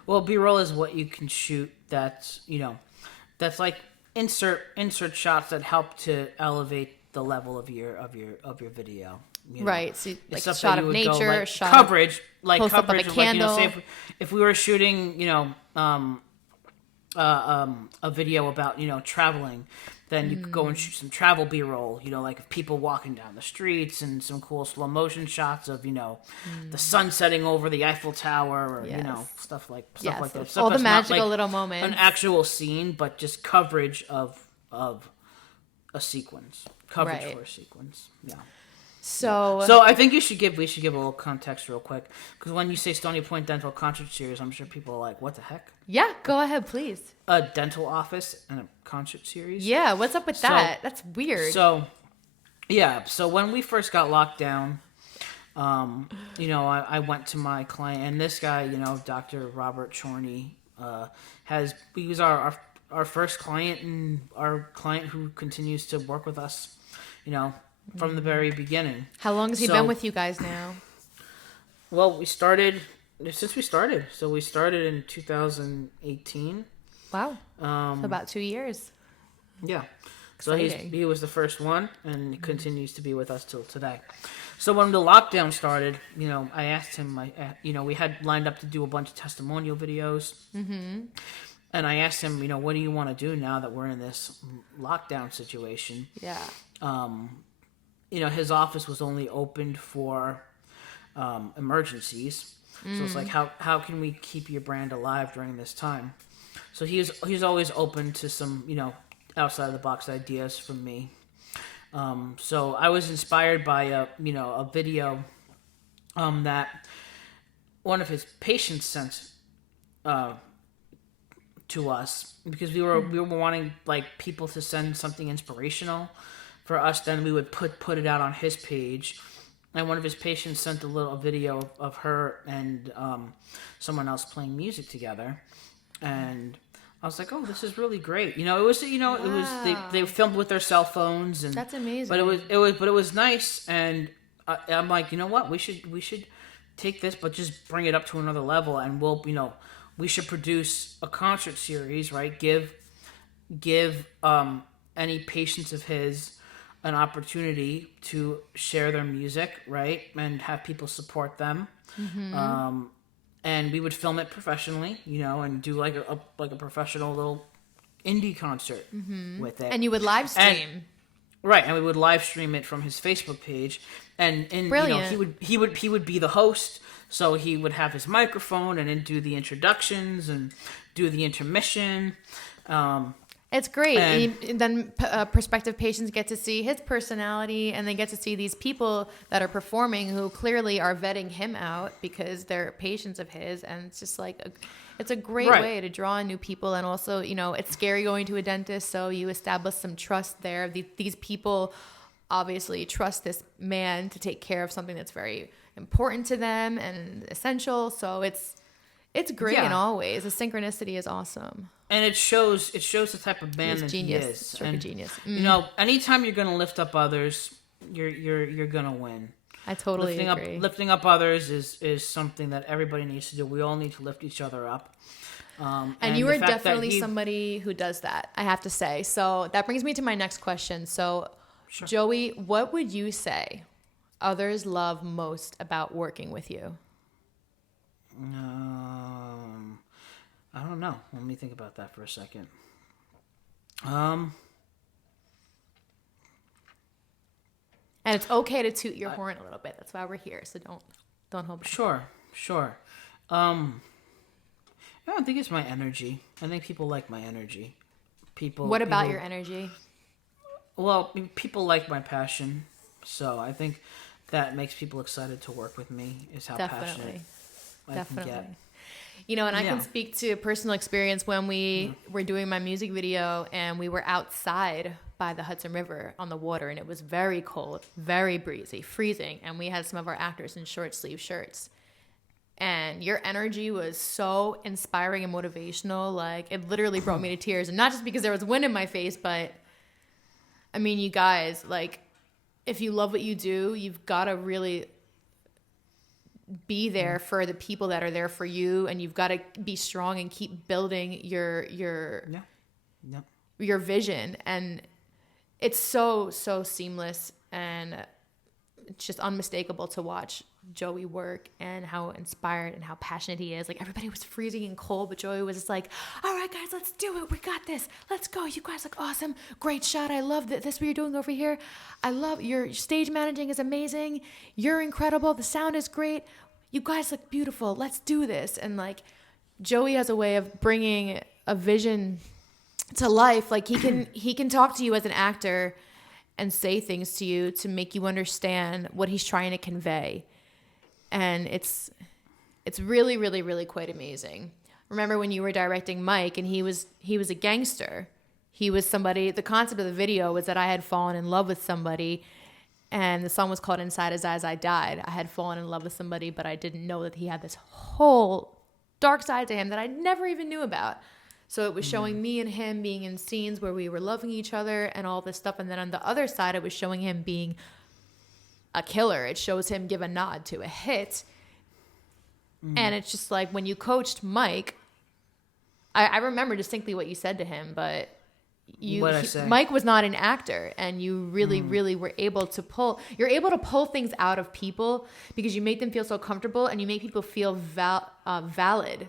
Well, B-roll is what you can shoot that's like insert shots that help to elevate the level of your video. Right. So like a shot of nature, a shot coverage, like close up of a coverage, candle. Like, say if we were shooting, a video about traveling, then you could go and shoot some travel B-roll, like of people walking down the streets and some cool slow motion shots of the sun setting over the Eiffel Tower, or stuff like that. Stuff all the that's not magical like little moments. an actual scene, but just coverage of a sequence, for a sequence. Yeah. So I think we should give a little context real quick, because when you say Stony Point Dental concert series, I'm sure people are like, "What the heck?" Yeah, go ahead, please. A dental office and a concert series. Yeah, what's up with that? That's weird. So, Yeah. So when we first got locked down, I went to my client, and this guy, Dr. Robert Chorney, he was our first client, and our client who continues to work with us, from the very beginning. How long has he been with you guys now? Well, we started. So we started in 2018. Wow. So about 2 years. Yeah. Exciting. So he was the first one, and he continues to be with us till today. So when the lockdown started, I asked him, we had lined up to do a bunch of testimonial videos. Mm-hmm. And I asked him, what do you want to do now that we're in this lockdown situation? Yeah. His office was only opened for emergencies. So it's like, how can we keep your brand alive during this time? So he's always open to some, outside of the box ideas from me. So I was inspired by a video that one of his patients sent to us, because we were wanting like people to send something inspirational for us. Then we would put it out on his page. And one of his patients sent a little video of her and someone else playing music together, and I was like, "Oh, this is really great." It was they filmed with their cell phones, and that's amazing. But it was nice, and I'm like, you know what, we should take this, but just bring it up to another level, and we should produce a concert series, right? Give any patients of his an opportunity to share their music, right, and have people support them. Mm-hmm. And we would film it professionally, and do like a professional little indie concert with it. And you would live stream, and we would live stream it from his Facebook page. And brilliant. He would be the host, so he would have his microphone and then do the introductions and do the intermission. It's great. And then prospective patients get to see his personality, and they get to see these people that are performing who clearly are vetting him out because they're patients of his. And it's just like, it's a great way to draw in new people. And also, it's scary going to a dentist, so you establish some trust there. These people obviously trust this man to take care of something that's very important to them and essential. So it's great in all ways. The synchronicity is awesome. And it shows the type of man that genius. he is. Stroke of genius. Anytime you're gonna lift up others, you're gonna win. I totally agree. Lifting up others is something that everybody needs to do. We all need to lift each other up. And you are definitely somebody who does that, I have to say. So that brings me to my next question. So, sure. Joey, what would you say others love most about working with you? I don't know. Let me think about that for a second. And it's okay to toot your horn a little bit. That's why we're here. So don't hold back. Sure. I don't think it's my energy. I think people like my energy. What about your energy? Well, people like my passion. So I think that makes people excited to work with me, is how passionate I can get. And I can speak to personal experience when we were doing my music video, and we were outside by the Hudson River on the water, and it was very cold, very breezy, freezing, and we had some of our actors in short sleeve shirts. And your energy was so inspiring and motivational. Like, it literally brought me to tears, and not just because there was wind in my face, but I mean, you guys, like, if you love what you do, you've got to really be there for the people that are there for you, and you've got to be strong and keep building your vision. And it's so seamless, and it's just unmistakable to watch Joey work and how inspired and how passionate he is. Like, everybody was freezing and cold, but Joey was just like, all right, guys, let's do it. We got this. Let's go. You guys look awesome. Great shot. I love this what you're doing over here. I love your stage managing is amazing. You're incredible. The sound is great. You guys look beautiful. Let's do this. And like, Joey has a way of bringing a vision to life. Like, he can talk to you as an actor and say things to you to make you understand what he's trying to convey. And it's really, really, really quite amazing. Remember when you were directing Mike, and he was a gangster. He was somebody, the concept of the video was that I had fallen in love with somebody, and the song was called Inside His Eyes I Died. I had fallen in love with somebody, but I didn't know that he had this whole dark side to him that I never even knew about. So it was showing me and him being in scenes where we were loving each other and all this stuff. And then on the other side, it was showing him being a killer. It shows him give a nod to a hit. And it's just like when you coached Mike, I remember distinctly what you said to him, but Mike was not an actor, and you really, really were able to you're able to pull things out of people because you make them feel so comfortable and you make people feel valid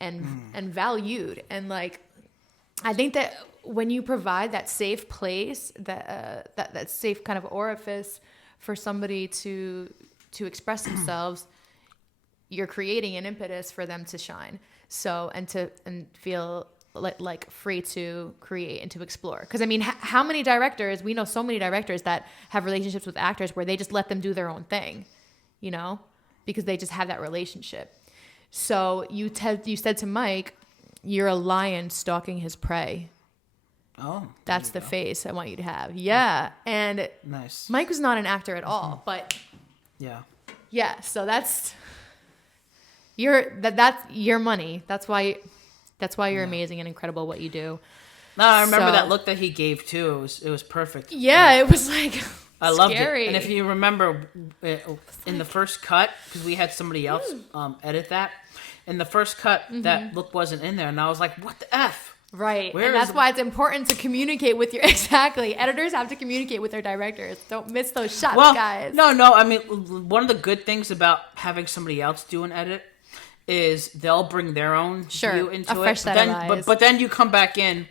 and valued. And like, I think that when you provide that safe place, that safe kind of orifice for somebody to express themselves, you're creating an impetus for them to shine. So, and feel like free to create and to explore. Because I mean, how many directors, we know so many directors that have relationships with actors where they just let them do their own thing, you know, because they just have that relationship. So you said to Mike, you're a lion stalking his prey. Oh, that's the face I want you to have. Yeah. And nice. Mike was not an actor at all, but yeah. So that's your money. That's why you're amazing and incredible what you do. No, I remember that look that he gave too. It was perfect. Yeah, it was like I loved scary. it. And if you remember in the first cut, because we had somebody else edit that, in the first cut that look wasn't in there, and I was like, "What the f?" Right, and that's why it's important to communicate with exactly. Editors have to communicate with their directors. Don't miss those shots, guys. No. I mean, one of the good things about having somebody else do an edit is they'll bring their own view into a fresh it. Set of eyes. But then you come back in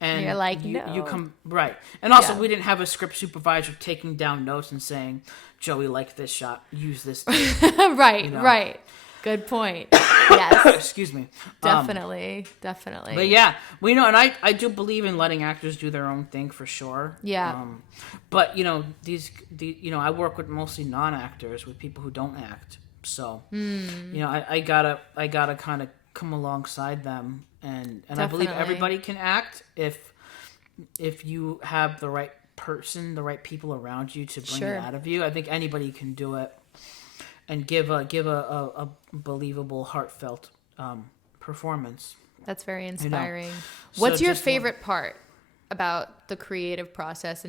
and you're like, you no. come right. And also we didn't have a script supervisor taking down notes and saying, Joey liked this shot, use this. Right, you know? Right. Good point. Yes. Excuse me. Definitely. But yeah, we know, and I do believe in letting actors do their own thing for sure. Yeah. But you know, I work with mostly non-actors, with people who don't act. So, you know, I gotta kind of come alongside them, and I believe everybody can act if you have the right person, the right people around you to bring it out of you. I think anybody can do it and give a believable, heartfelt performance. That's very inspiring. You know? What's your favorite part about the creative process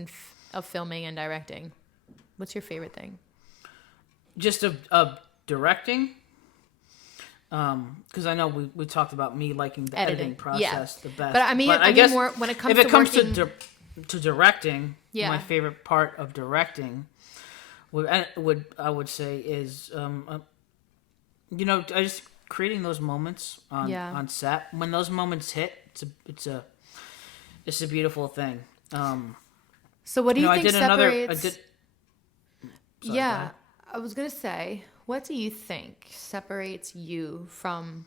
of filming and directing? What's your favorite thing? Just of directing, because I know we talked about me liking the editing process the best. But I mean guess more when it comes to directing, my favorite part of directing would say is you know, I just creating those moments on set. When those moments hit, it's a beautiful thing. So what do you think separates? Sorry, I was gonna say, what do you think separates you from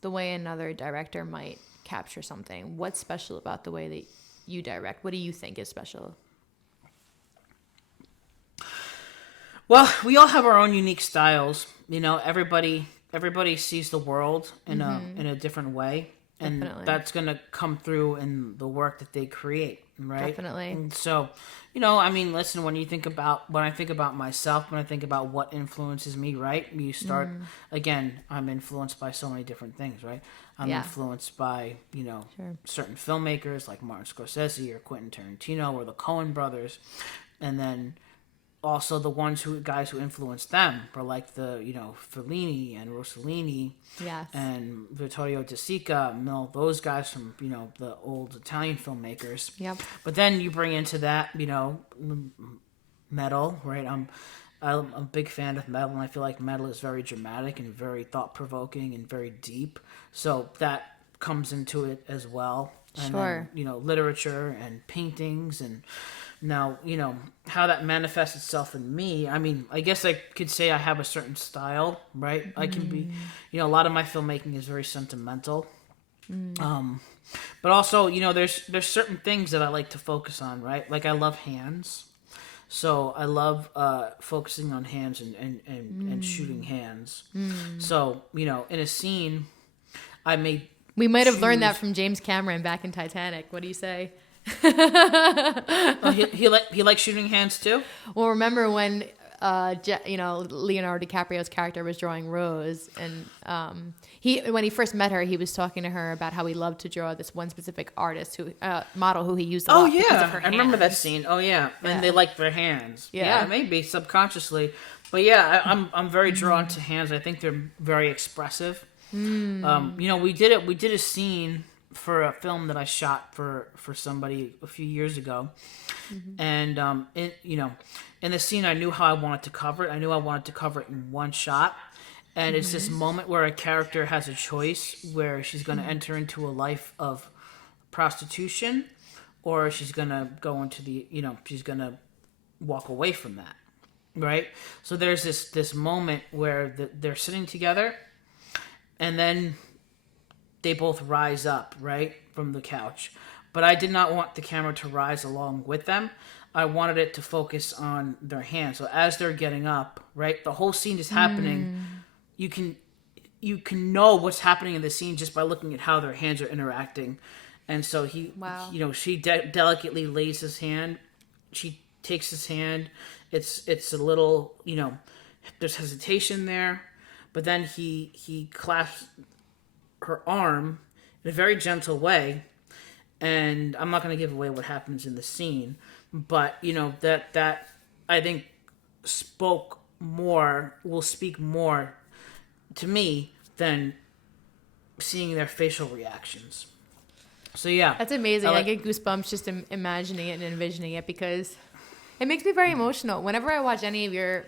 the way another director might capture something? What's special about the way that you direct? What do you think is special? Well, we all have our own unique styles. You know, everybody sees the world in a different way, and that's gonna come through in the work that they create, right? Definitely. And so, you know, I mean, listen, when I think about myself, when I think about what influences me, right? You start again. I'm influenced by so many different things, right? I'm influenced by, you know, certain filmmakers like Martin Scorsese or Quentin Tarantino or the Coen brothers, and then also the guys who influenced them were like Fellini and Rossellini, and Vittorio De Sica, and all those guys from, you know, the old Italian filmmakers. Yep. But then you bring into that, you know, metal, right? I'm a big fan of metal, and I feel like metal is very dramatic and very thought-provoking and very deep. So that comes into it as well. And then, you know, literature and paintings, and now, you know, how that manifests itself in me. I mean, I guess I could say I have a certain style, right? I can be, you know, a lot of my filmmaking is very sentimental. But also, you know, there's certain things that I like to focus on, right? Like I love hands. So I love focusing on hands and shooting hands. So, you know, in a scene, we might have learned that from James Cameron back in Titanic. What do you say? Oh, he likes shooting hands too. Well, remember when Leonardo DiCaprio's character was drawing Rose, and when he first met her, he was talking to her about how he loved to draw this one specific artist model who he used a lot because of her I remember that hands. scene. Oh yeah, and Yeah. they like their hands. Yeah. Maybe subconsciously, but yeah, I'm very drawn to hands. I think they're very expressive. We did a scene for a film that I shot for somebody a few years ago, and in the scene I knew how I wanted to cover it. I knew I wanted to cover it in one shot, and it's this moment where a character has a choice where she's going to enter into a life of prostitution, or she's going to go into she's going to walk away from that, right? So there's this moment where they're sitting together, and then they both rise up, right, from the couch. But I did not want the camera to rise along with them. I wanted it to focus on their hands. So as they're getting up, right, the whole scene is happening. You can know what's happening in the scene just by looking at how their hands are interacting. And so she delicately lays his hand. She takes his hand. It's a little, there's hesitation there, but then he clasps her arm in a very gentle way, and I'm not going to give away what happens in the scene, but that I think will speak more to me than seeing their facial reactions. So yeah, That's amazing. I get goosebumps just imagining it and envisioning it, because it makes me very emotional. Whenever I watch any of your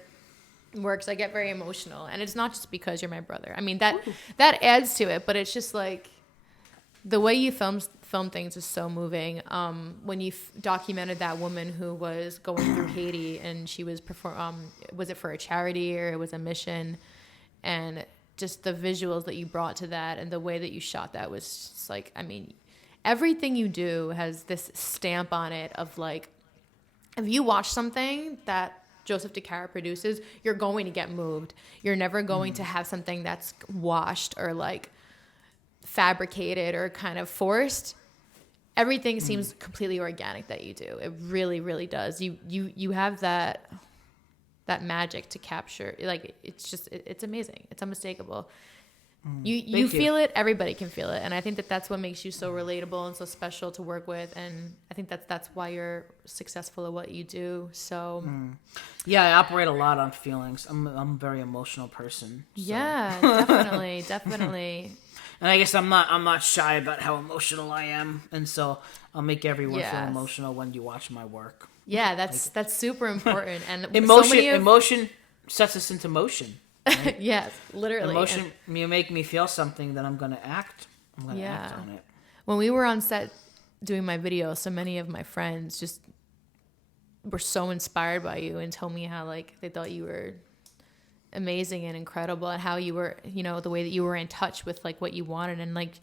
works, I get very emotional, and it's not just because you're my brother. I mean, that adds to it, but it's just like the way you film things is so moving. When you documented that woman who was going through Haiti, and she was was it for a charity or it was a mission, and just the visuals that you brought to that and the way that you shot that was just like, I mean, everything you do has this stamp on it of like, if you watch something that Joseph DeCara produces, you're going to get moved. You're never going to have something that's washed or like fabricated or kind of forced. Everything seems completely organic that you do. It really, really does. You have that magic to capture. Like, it's amazing. It's unmistakable. You feel it. Everybody can feel it, and I think that's what makes you so relatable and so special to work with. And I think that's why you're successful at what you do. So, yeah, I operate a lot on feelings. I'm a very emotional person. So. Yeah, definitely. And I guess I'm not shy about how emotional I am, and so I'll make everyone feel emotional when you watch my work. Yeah, that's super important. And emotion sets us into motion. Right? Yes, literally. Emotion, you make me feel something, then I'm going to act. I'm going to act on it. When we were on set doing my video, so many of my friends just were so inspired by you and told me how like they thought you were amazing and incredible, and how you were, the way that you were in touch with like what you wanted. And like,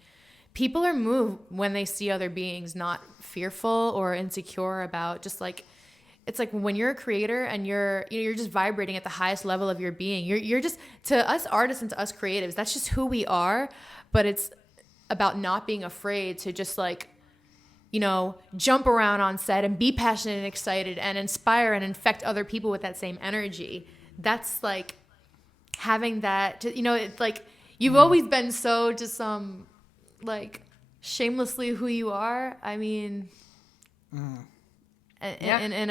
people are moved when they see other beings not fearful or insecure about just like, it's like when you're a creator and you're just vibrating at the highest level of your being. You're just, to us artists and to us creatives, that's just who we are. But it's about not being afraid to just like, jump around on set and be passionate and excited and inspire and infect other people with that same energy. That's like having that, it's like you've always been so just like shamelessly who you are. I mean, in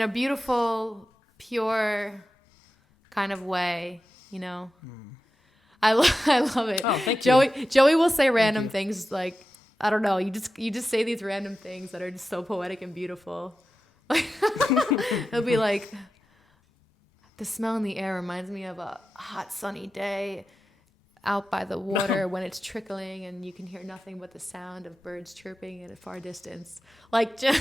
a beautiful, pure kind of way, I love it. Oh, thank you. Joey will say random things like, I don't know, you just say these random things that are just so poetic and beautiful. He'll be like, the smell in the air reminds me of a hot sunny day out by the water when it's trickling and you can hear nothing but the sound of birds chirping at a far distance. Like, just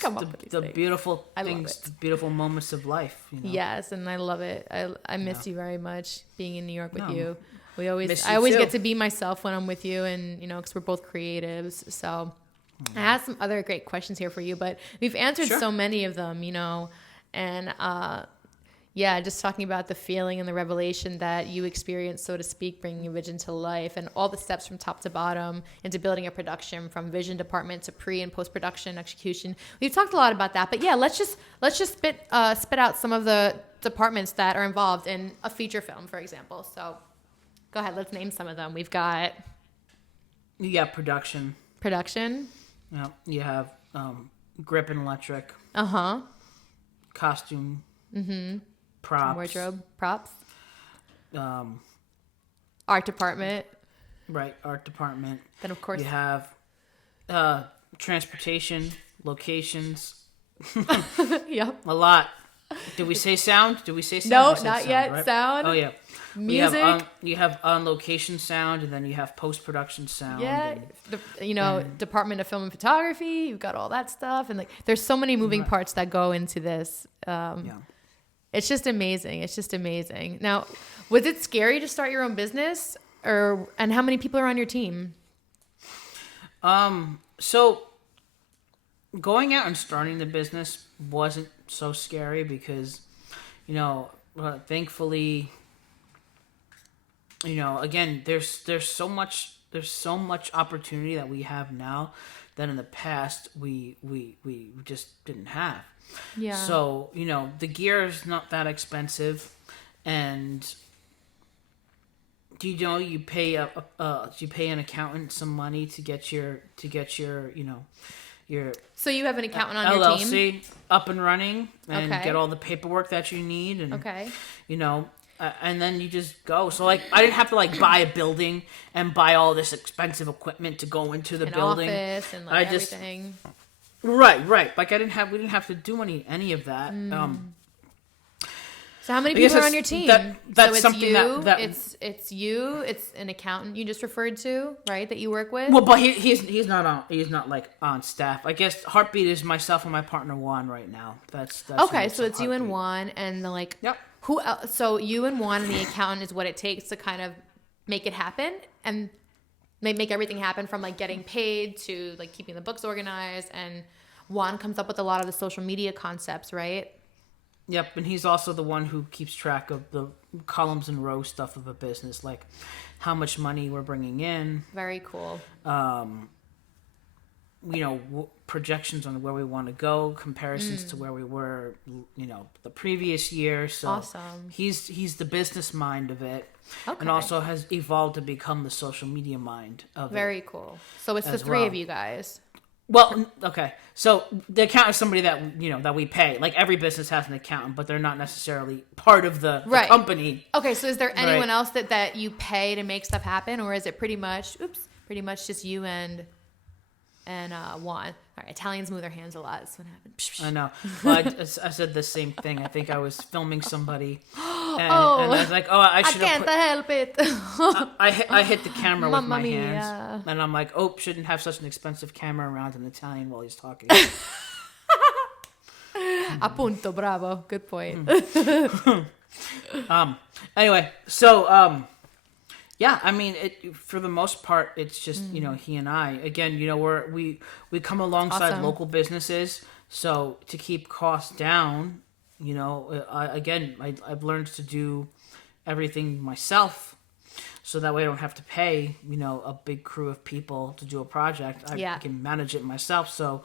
come up with these things. Beautiful things, the beautiful moments of life. Yes, and I love it. I miss you very much being in New York with you. I always get to be myself when I'm with you, and because we're both creatives. So I have some other great questions here for you, but we've answered so many of them, and Yeah, just talking about the feeling and the revelation that you experience, so to speak, bringing a vision to life, and all the steps from top to bottom into building a production, from vision department to pre and post production execution. We've talked a lot about that, but yeah, let's just spit out some of the departments that are involved in a feature film, for example. So go ahead, let's name some of them. We've got production. Yeah, you have grip and electric. Costume. Props. Wardrobe, props. Art department. Right, art department. Then of course you have transportation, locations. Yep. A lot. Did we say sound? No, not sound, yet. Right? Sound. Oh yeah. Music. You have on location sound, and then you have post production sound. Yeah. Department of film and photography. You've got all that stuff, and like there's so many moving parts that go into this. It's just amazing. Now, was it scary to start your own business, and how many people are on your team? So going out and starting the business wasn't so scary because, thankfully, again, there's so much opportunity that we have now that in the past we just didn't have. Yeah. So, the gear is not that expensive, and you pay an accountant some money to get your So you have an accountant on your team? LLC up and running and Okay. get all the paperwork that you need, and Okay. and then you just go. So I didn't have to buy a building and buy all this expensive equipment to go into the building. Office and everything. Right. We didn't have to do any of that. So how many people are on your team? That's so something that it's you. It's an accountant you just referred to, right? That you work with. Well, but he's not on staff. I guess Heartbeat is myself and my partner Juan right now. That's okay. So it's you and Juan, and Yep. Who else? So you and Juan and the accountant is what it takes to kind of make it happen and make everything happen, from getting paid to keeping the books organized. And Juan comes up with a lot of the social media concepts, right? Yep, and he's also the one who keeps track of the columns and row stuff of a business, like how much money we're bringing in. Very cool. Projections on where we want to go, comparisons to where we were, the previous year. So awesome. He's the business mind of it, Okay. and also has evolved to become the social media mind of it. Very cool. So it's the three of you guys. Well, okay. So the accountant is somebody that that we pay. Every business has an accountant, but they're not necessarily part of the company. Okay, so is there anyone else that you pay to make stuff happen, or is it pretty much just you and Juan? All right, Italians move their hands a lot. That's what happened. I know. Well, I said the same thing. I think I was filming somebody, and I was like, "Oh, I should have." I can't help it. I hit the camera with my Mamma hands, mia. and I'm like, "Oh, shouldn't have such an expensive camera around an Italian while he's talking." Appunto, bravo. Good point. Anyway, so yeah, I mean, for the most part, it's just he and I. Again, we come alongside Awesome. local businesses, so to keep costs down, I've learned to do everything myself, so that way I don't have to pay a big crew of people to do a project. I can manage it myself, so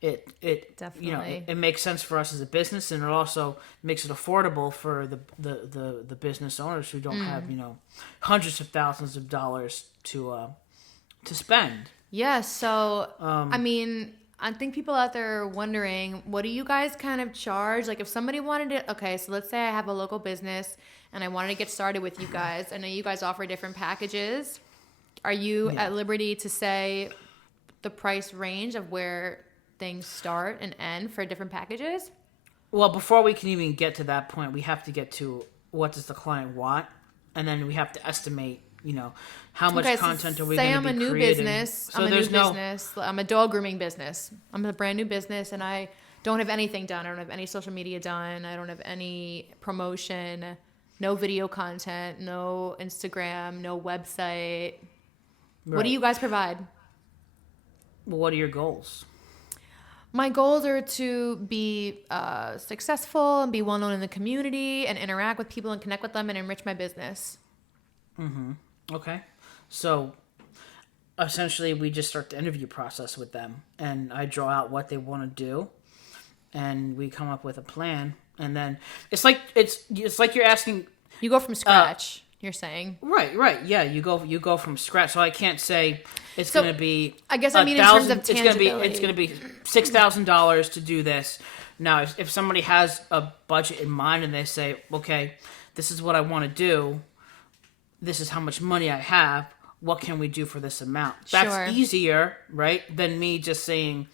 it Definitely. it makes sense for us as a business, and it also makes it affordable for the business owners who don't have hundreds of thousands of dollars to spend. Yeah, so I mean, I think people out there are wondering, what do you guys kind of charge? If somebody wanted to, okay, so let's say I have a local business and I wanted to get started with you guys. I know you guys offer different packages. Are you at liberty to say the price range of where things start and end for different packages? Well, before we can even get to that point, we have to get to what does the client want, and then we have to estimate, how much content are we going to be creating. Say I'm a new business. I'm a dog grooming business. I'm a brand new business, and I don't have anything done. I don't have any social media done. I don't have any promotion, no video content, no Instagram, no website. Right. What do you guys provide? Well, what are your goals? My goals are to be successful and be well known in the community and interact with people and connect with them and enrich my business. Okay. So essentially we just start the interview process with them, and I draw out what they want to do, and we come up with a plan, and then it's like you're asking. You go from scratch. You're saying right, yeah. You go from scratch. So I can't say it's So, going to be. I guess I mean in terms of tangibility. It's going to be $6,000 to do this. Now, if somebody has a budget in mind and they say, okay, this is what I want to do, this is how much money I have. What can we do for this amount? That's Sure. easier, right, than me just saying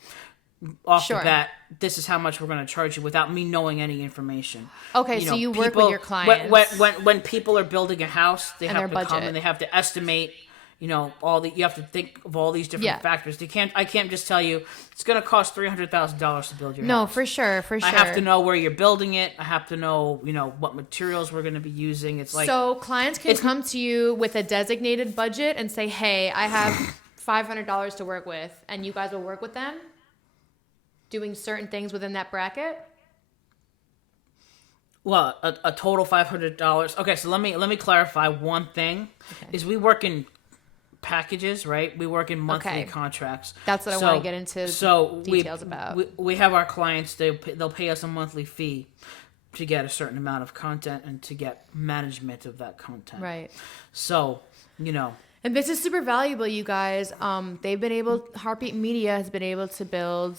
off Sure. the bat, this is how much we're going to charge you without me knowing any information. Okay, so you work with your clients. When people are building a house, they And have to their come budget. and they have to estimate. You have to think of all these different Yeah. factors. I can't just tell you it's going to cost $300,000 to build your No, house. for sure. I have to know where you're building it. I have to know, what materials we're going to be using. It's like So clients can come to you with a designated budget and say, hey, I have $500 to work with, and you guys will work with them doing certain things within that bracket? well, a total $500. Okay, so let me clarify one thing. Okay. Is we work in packages, right? We work in monthly Okay. contracts. That's what I want to get into details about. We have our clients, they'll pay us a monthly fee to get a certain amount of content and to get management of that content. Right. So, And this is super valuable, you guys. Heartbeat Media has been able to build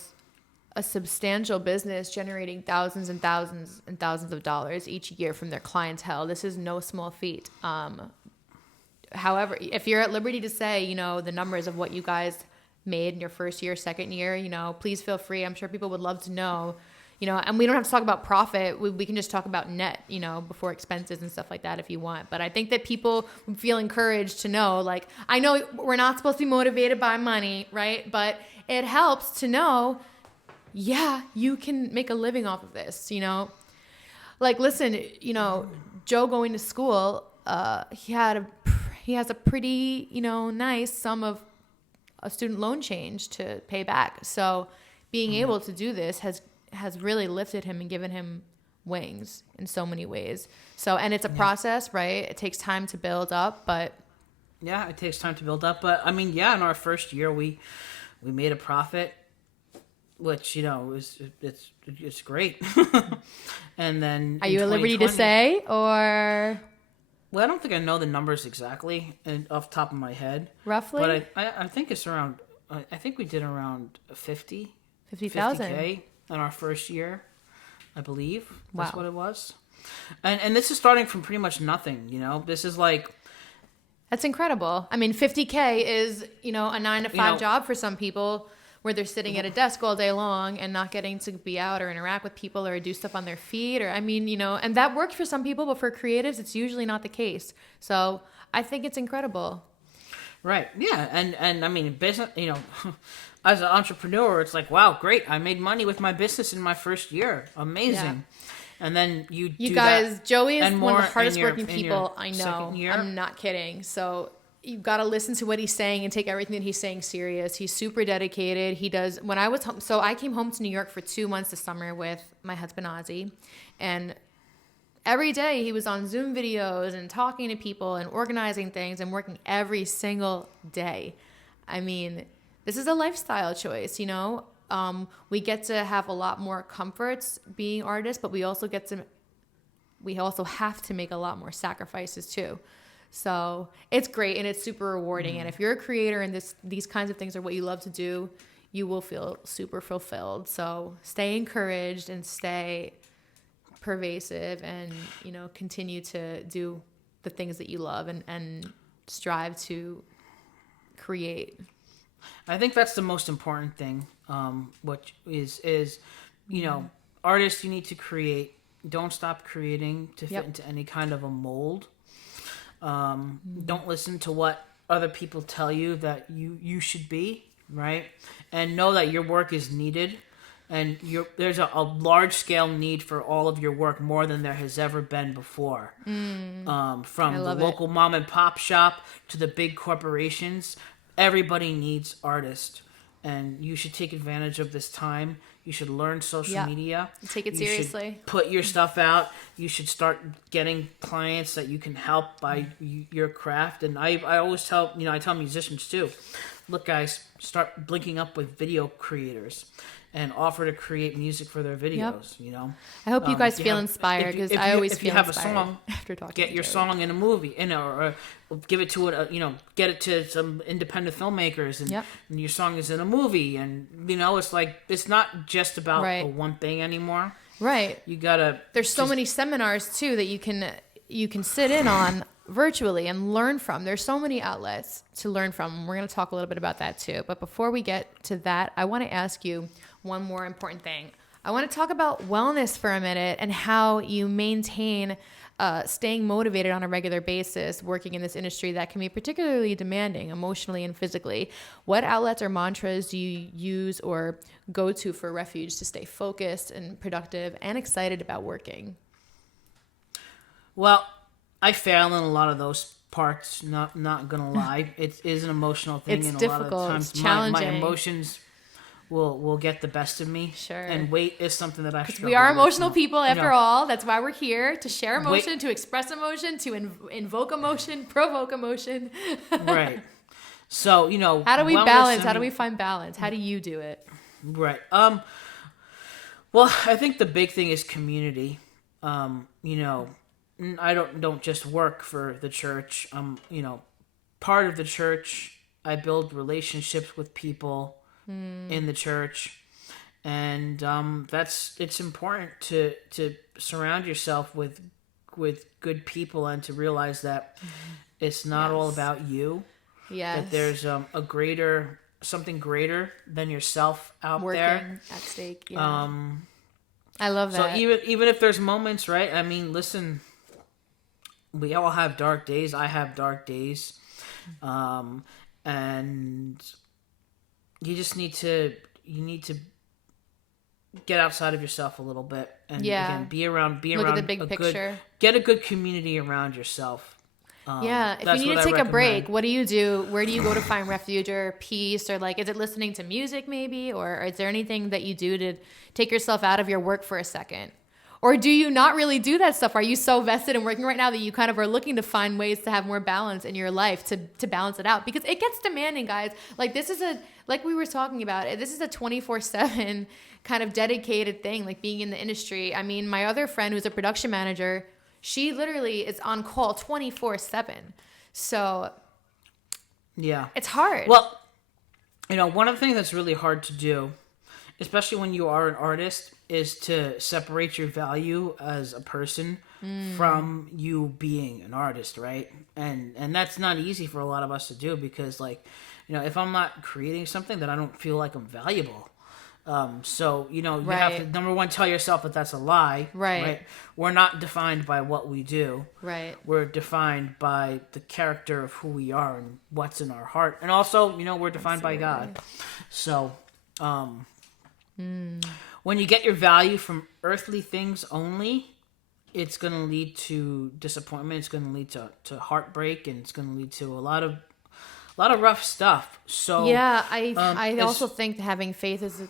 a substantial business generating thousands and thousands and thousands of dollars each year from their clientele. This is no small feat. However, if you're at liberty to say, the numbers of what you guys made in your first year, second year, please feel free. I'm sure people would love to know, and we don't have to talk about profit. We can just talk about net, before expenses and stuff like that if you want. But I think that people feel encouraged to know, like, I know we're not supposed to be motivated by money, right? But it helps to know, yeah, you can make a living off of this, Like, listen, Joe going to school, he has a pretty, nice sum of a student loan change to pay back. So being able to do this has really lifted him and given him wings in so many ways. So, and it's a process, right? It takes time to build up, but yeah, it takes time to build up. But I mean, yeah, in our first year, we made a profit, which, it's great. And then are you at liberty to say, or? Well, I don't think I know the numbers exactly off the top of my head. Roughly? But I think it's around, I think we did around 50,000 $50K in our first year, I believe. That's what it was. And this is starting from pretty much nothing, This is like... That's incredible. I mean, 50K is, a 9 to 5 job for some people where they're sitting at a desk all day long and not getting to be out or interact with people or do stuff on their feet. Or, and that works for some people, but for creatives, it's usually not the case. So I think it's incredible. Right. Yeah. And I mean, business, as an entrepreneur, it's like, wow, great. I made money with my business in my first year. Amazing. Yeah. And then you guys, that Joey is one of the hardest working people I know. Second year. I'm not kidding. So you've got to listen to what he's saying and take everything that he's saying serious. He's super dedicated. He does. When I was home, so I came home to New York for 2 months this summer with my husband Ozzy, and every day he was on Zoom videos and talking to people and organizing things and working every single day. I mean, this is a lifestyle choice, we get to have a lot more comforts being artists, but we also have to make a lot more sacrifices too. So it's great and it's super rewarding. And if you're a creator and these kinds of things are what you love to do, you will feel super fulfilled. So stay encouraged and stay pervasive and, continue to do the things that you love and strive to create. I think that's the most important thing. What is artists, you need to create. Don't stop creating to fit into any kind of a mold. Don't listen to what other people tell you that you should be, right? And know that your work is needed, and there's a large scale need for all of your work, more than there has ever been before. From the local mom and pop shop to the big corporations, everybody needs artists. and you should take advantage of this time. You should learn social media. Take it You should seriously. put your stuff out. You should start getting clients that you can help by your craft. And I always tell, I tell musicians too, look guys, start linking up with video creators and offer to create music for their videos. I hope you guys feel inspired, because I always feel inspired. If you have a song, after talking, get your song in a movie, or give it to get it to some independent filmmakers, and your song is in a movie, and it's like, it's not just about a one thing anymore. Right. You gotta. There's so many seminars too that you can sit in on virtually and learn from. There's so many outlets to learn from. We're going to talk a little bit about that too. But before we get to that, I want to ask you one more important thing. I want to talk about wellness for a minute and how you maintain staying motivated on a regular basis, working in this industry that can be particularly demanding emotionally and physically. What outlets or mantras do you use or go to for refuge to stay focused and productive and excited about working? Well, I fail in a lot of those parts. Not gonna lie, it is an emotional thing. It's and difficult. A lot of times it's challenging. My emotions will get the best of me. Sure. And weight is something that I struggle with. We are emotional people after all. That's why we're here, to share emotion, to express emotion, to invoke emotion, provoke emotion. Right. So how do we balance? How do we find balance? How do you do it? Right. Well, I think the big thing is community. I don't just work for the church. Part of the church. I build relationships with people in the church, and it's important to surround yourself with good people, and to realize that it's not all about you. Yes. That there's something greater than yourself out there at stake. Yeah. I love that. So even if there's moments, right? I mean, listen. We all have dark days. I have dark days. And you just need to get outside of yourself a little bit, and again, be around Look at the big picture. Get a good community around yourself. If you need to take a break, what do you do? Where do you go to find refuge or peace? Or is it listening to music maybe? Or is there anything that you do to take yourself out of your work for a second? Or do you not really do that stuff? Are you so vested in working right now that you kind of are looking to find ways to have more balance in your life to balance it out? Because it gets demanding, guys. Like we were talking about, this is a 24/7 kind of dedicated thing, like being in the industry. I mean, my other friend who's a production manager, she literally is on call 24/7. So yeah, it's hard. Well, one of the things that's really hard to do, especially when you are an artist, is to separate your value as a person from you being an artist, right? And that's not easy for a lot of us to do, because if I'm not creating something, then I don't feel like I'm valuable. So you have to, number one, tell yourself that that's a lie. Right. We're not defined by what we do. Right. We're defined by the character of who we are and what's in our heart, and also we're defined by God. So. When you get your value from earthly things only, it's going to lead to disappointment. It's going to lead to heartbreak, and it's going to lead to a lot of rough stuff. So I also think having faith is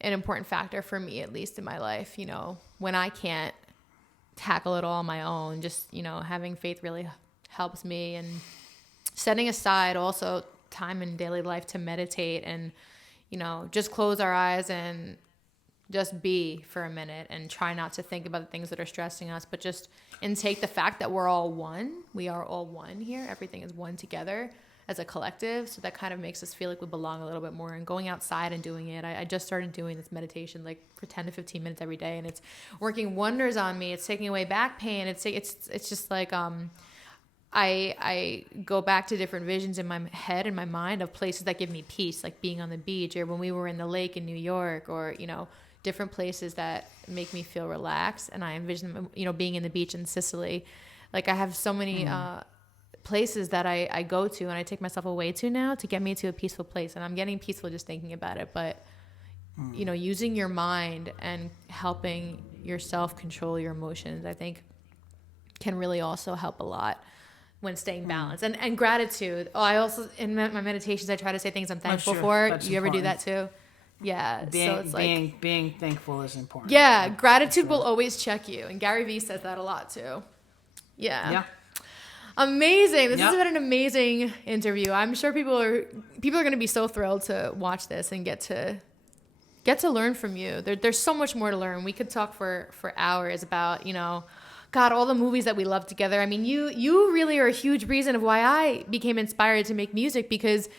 an important factor for me, at least in my life. When I can't tackle it all on my own, just having faith really helps me, and setting aside also time in daily life to meditate and just close our eyes and just be for a minute, and try not to think about the things that are stressing us, but just intake the fact that we're all one. We are all one here. Everything is one together as a collective. So that kind of makes us feel like we belong a little bit more, and going outside and doing it. I just started doing this meditation for 10 to 15 minutes every day, and it's working wonders on me. It's taking away back pain. It's just like, I go back to different visions in my head and my mind of places that give me peace, like being on the beach, or when we were in the lake in New York, or, different places that make me feel relaxed. And I envision, being in the beach in Sicily. Like, I have so many places that I go to and I take myself away to now to get me to a peaceful place. And I'm getting peaceful just thinking about it. But, using your mind and helping yourself control your emotions, I think can really also help a lot. when staying balanced and gratitude. Oh, I also, in my meditations, I try to say things I'm thankful for. That's You ever do important. that too? Yeah. So it's like, being thankful is important. yeah, gratitude will always check you. And Gary Vee says that a lot too. Yeah. Yeah. Amazing. This has been an amazing interview. I'm sure people are going to be so thrilled to watch this and get to learn from you. There's so much more to learn. We could talk for hours about, God, all the movies that we love together. I mean, you really are a huge reason of why I became inspired to make music, because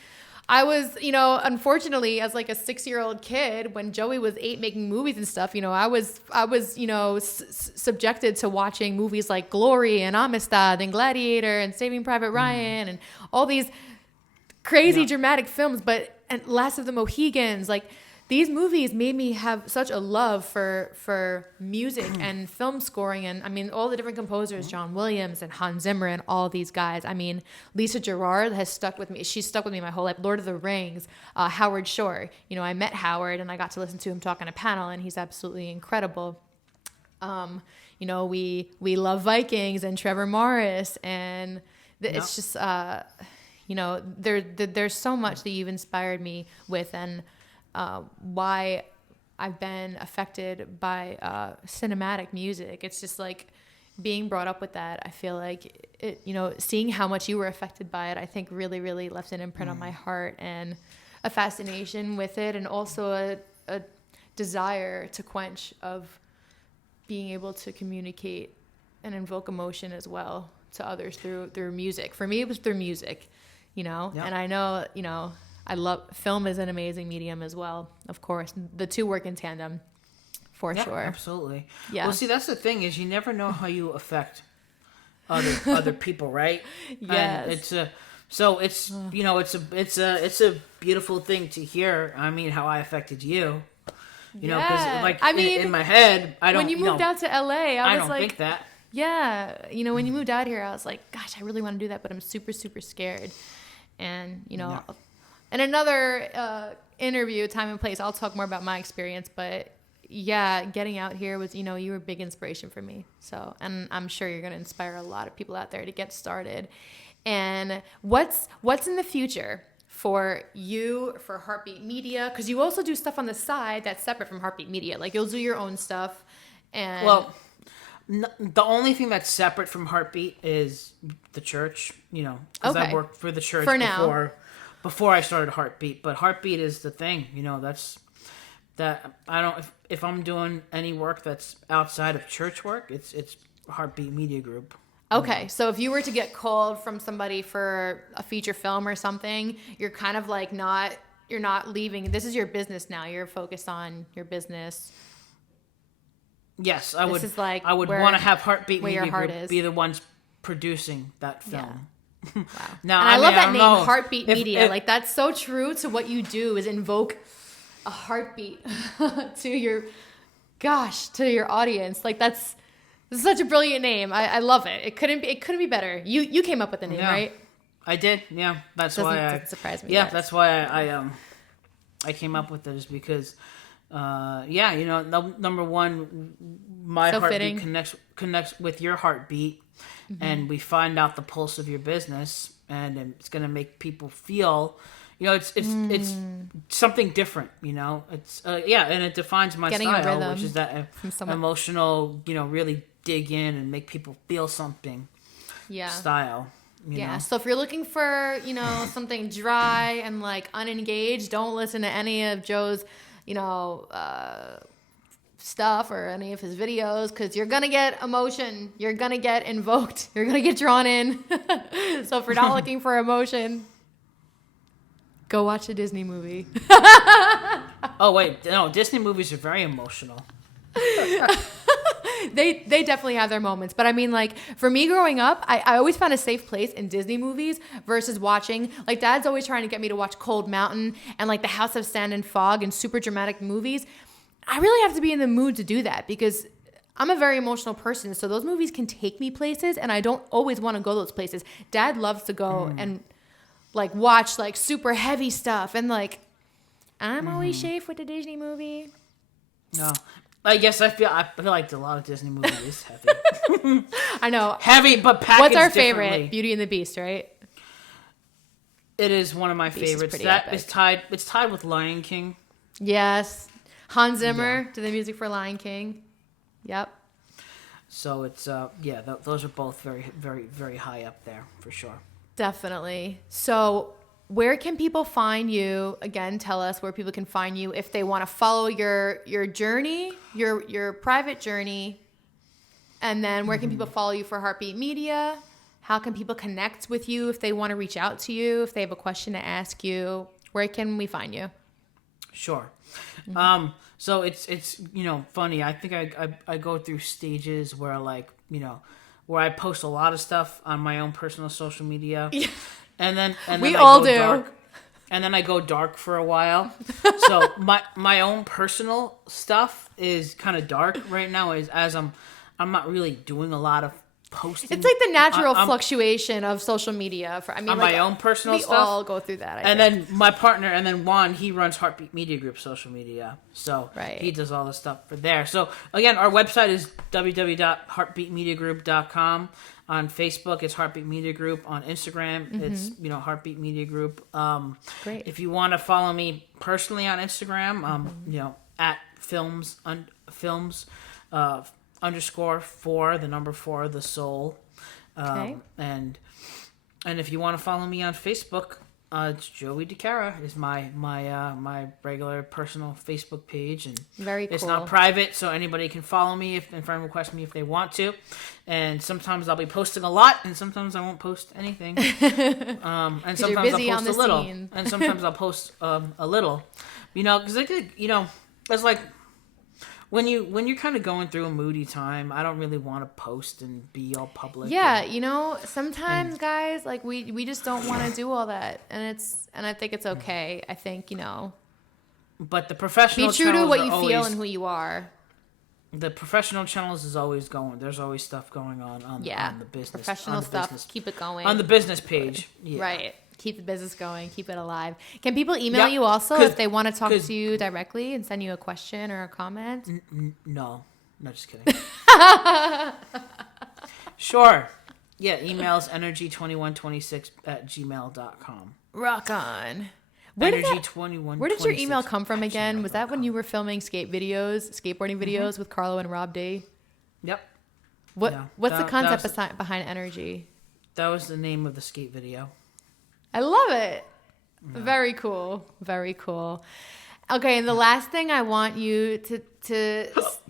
I was, unfortunately, as like a 6-year-old kid, when Joey was 8 making movies and stuff, I was subjected to watching movies like Glory and Amistad and Gladiator and Saving Private Ryan and all these crazy dramatic films, and Last of the Mohegans, like these movies made me have such a love for music and film scoring. And I mean, all the different composers, John Williams and Hans Zimmer and all these guys. I mean, Lisa Gerrard has stuck with me. She's stuck with me my whole life. Lord of the Rings, Howard Shore. I met Howard and I got to listen to him talk on a panel, and he's absolutely incredible. We love Vikings and Trevor Morris, and it's just, there's so much that you've inspired me with, and why I've been affected by cinematic music. It's just like being brought up with that. I feel like it, seeing how much you were affected by it, I think really, really left an imprint on my heart, and a fascination with it, and also a desire to quench of being able to communicate and invoke emotion as well to others through music. For me, it was through music, and I know, I love film is an amazing medium as well. Of course, the two work in tandem, for sure. Absolutely. Yeah. Well, see, that's the thing, is you never know how you affect other people, right? Yes. And it's a beautiful thing to hear. I mean, how I affected you. Because in my head, I don't. When you moved out to LA, I was don't like, think that. Yeah, when you moved out here, I was like, gosh, I really want to do that, but I'm super, super scared. And in another interview, time and place, I'll talk more about my experience. But yeah, getting out here was, you were a big inspiration for me. So, and I'm sure you're going to inspire a lot of people out there to get started. And what's in the future for you, for Heartbeat Media? Because you also do stuff on the side that's separate from Heartbeat Media. Like, you'll do your own stuff. And the only thing that's separate from Heartbeat is the church, because I worked for the church before I started Heartbeat. But Heartbeat is the thing, that's that. I don't, if I'm doing any work that's outside of church work, it's Heartbeat Media Group. Okay, so if you were to get called from somebody for a feature film or something, you're kind of like you're not leaving. This is your business now. You're focused on your business. Yes, I would want to have Heartbeat Media Group be the ones producing that film. Yeah. Wow. Now, and I love that name, Heartbeat Media. Like, that's so true to what you do, is invoke a heartbeat to your audience. Like, this is such a brilliant name. I love it. It couldn't be better. You came up with the name, right? I did. Yeah, doesn't surprise me. Yeah, that's why I came up with it, is because number one, my heartbeat connects with your heartbeat, and we find out the pulse of your business, and it's going to make people feel, it's something different, it's and it defines my style, which is that emotional, really dig in and make people feel something style. So if you're looking for, something dry and like unengaged, don't listen to any of Joe's stuff or any of his videos, because you're gonna get emotion, you're gonna get invoked, you're gonna get drawn in. So if you're not looking for emotion, go watch a Disney movie. Oh wait, no, Disney movies are very emotional. They definitely have their moments, but I mean, like, for me growing up, I always found a safe place in Disney movies versus watching, like, Dad's always trying to get me to watch Cold Mountain and like The House of Sand and Fog and super dramatic movies. I really have to be in the mood to do that, because I'm a very emotional person, so those movies can take me places, and I don't always want to go those places. Dad loves to go and like watch like super heavy stuff, and like I'm always safe with the Disney movie. No. I guess I feel like a lot of Disney movies is heavy. I know. Heavy, but packaged What's our differently. favorite? Beauty and the Beast, right? It is one of my Beast is favorites. pretty That epic. is tied. It's tied with Lion King. Yes. Hans Zimmer did the music for Lion King. Yep. So it's those are both very, very, very high up there for sure. Definitely. So where can people find you? Again, tell us where people can find you if they want to follow your journey, your private journey. And then where can people follow you for Heartbeat Media? How can people connect with you if they want to reach out to you, if they have a question to ask you? Where can we find you? Sure. So it's funny. I think I go through stages where where I post a lot of stuff on my own personal social media, and then We I all go do. dark, and then I go dark for a while. So my own personal stuff is kind of dark right now, as I'm not really doing a lot of posting. It's like the natural fluctuation of social media. On my own personal stuff. We all go through that. I think. Then my partner, and then Juan, he runs Heartbeat Media Group social media. So he does all the stuff for there. So again, our website is www.heartbeatmediagroup.com. On Facebook, it's Heartbeat Media Group. On Instagram, it's Heartbeat Media Group. Great. If you want to follow me personally on Instagram, at films _4 the number 4 the soul. Okay. And if you want to follow me on Facebook, it's Joey Cara is my regular personal Facebook page, and Very cool. It's not private, so anybody can follow me and friend request me if they want to. And sometimes I'll be posting a lot, and sometimes I won't post anything. And sometimes I'll post a little, and sometimes I'll post a little. Because it's like. When you're kind of going through a moody time, I don't really want to post and be all public. Yeah, sometimes guys, like we just don't want to do all that, and I think it's okay. I think But the professional be true to channels what are you always, feel and who you are. The professional channels is always going. There's always stuff going on the business. Professional stuff. Keep it going on the business page. Yeah. Right. Keep the business going. Keep it alive. Can people email you also if they want to talk to you directly and send you a question or a comment? No, just kidding. Sure. Yeah, emails energy2126@gmail.com. Rock on. Energy2126. Where did your email come from again? Was that when you were filming skateboarding videos with Carlo and Rob D? Yep. What's the concept behind Energy? That was the name of the skate video. I love it. Yeah. Very cool. Very cool. Okay, and the last thing I want you to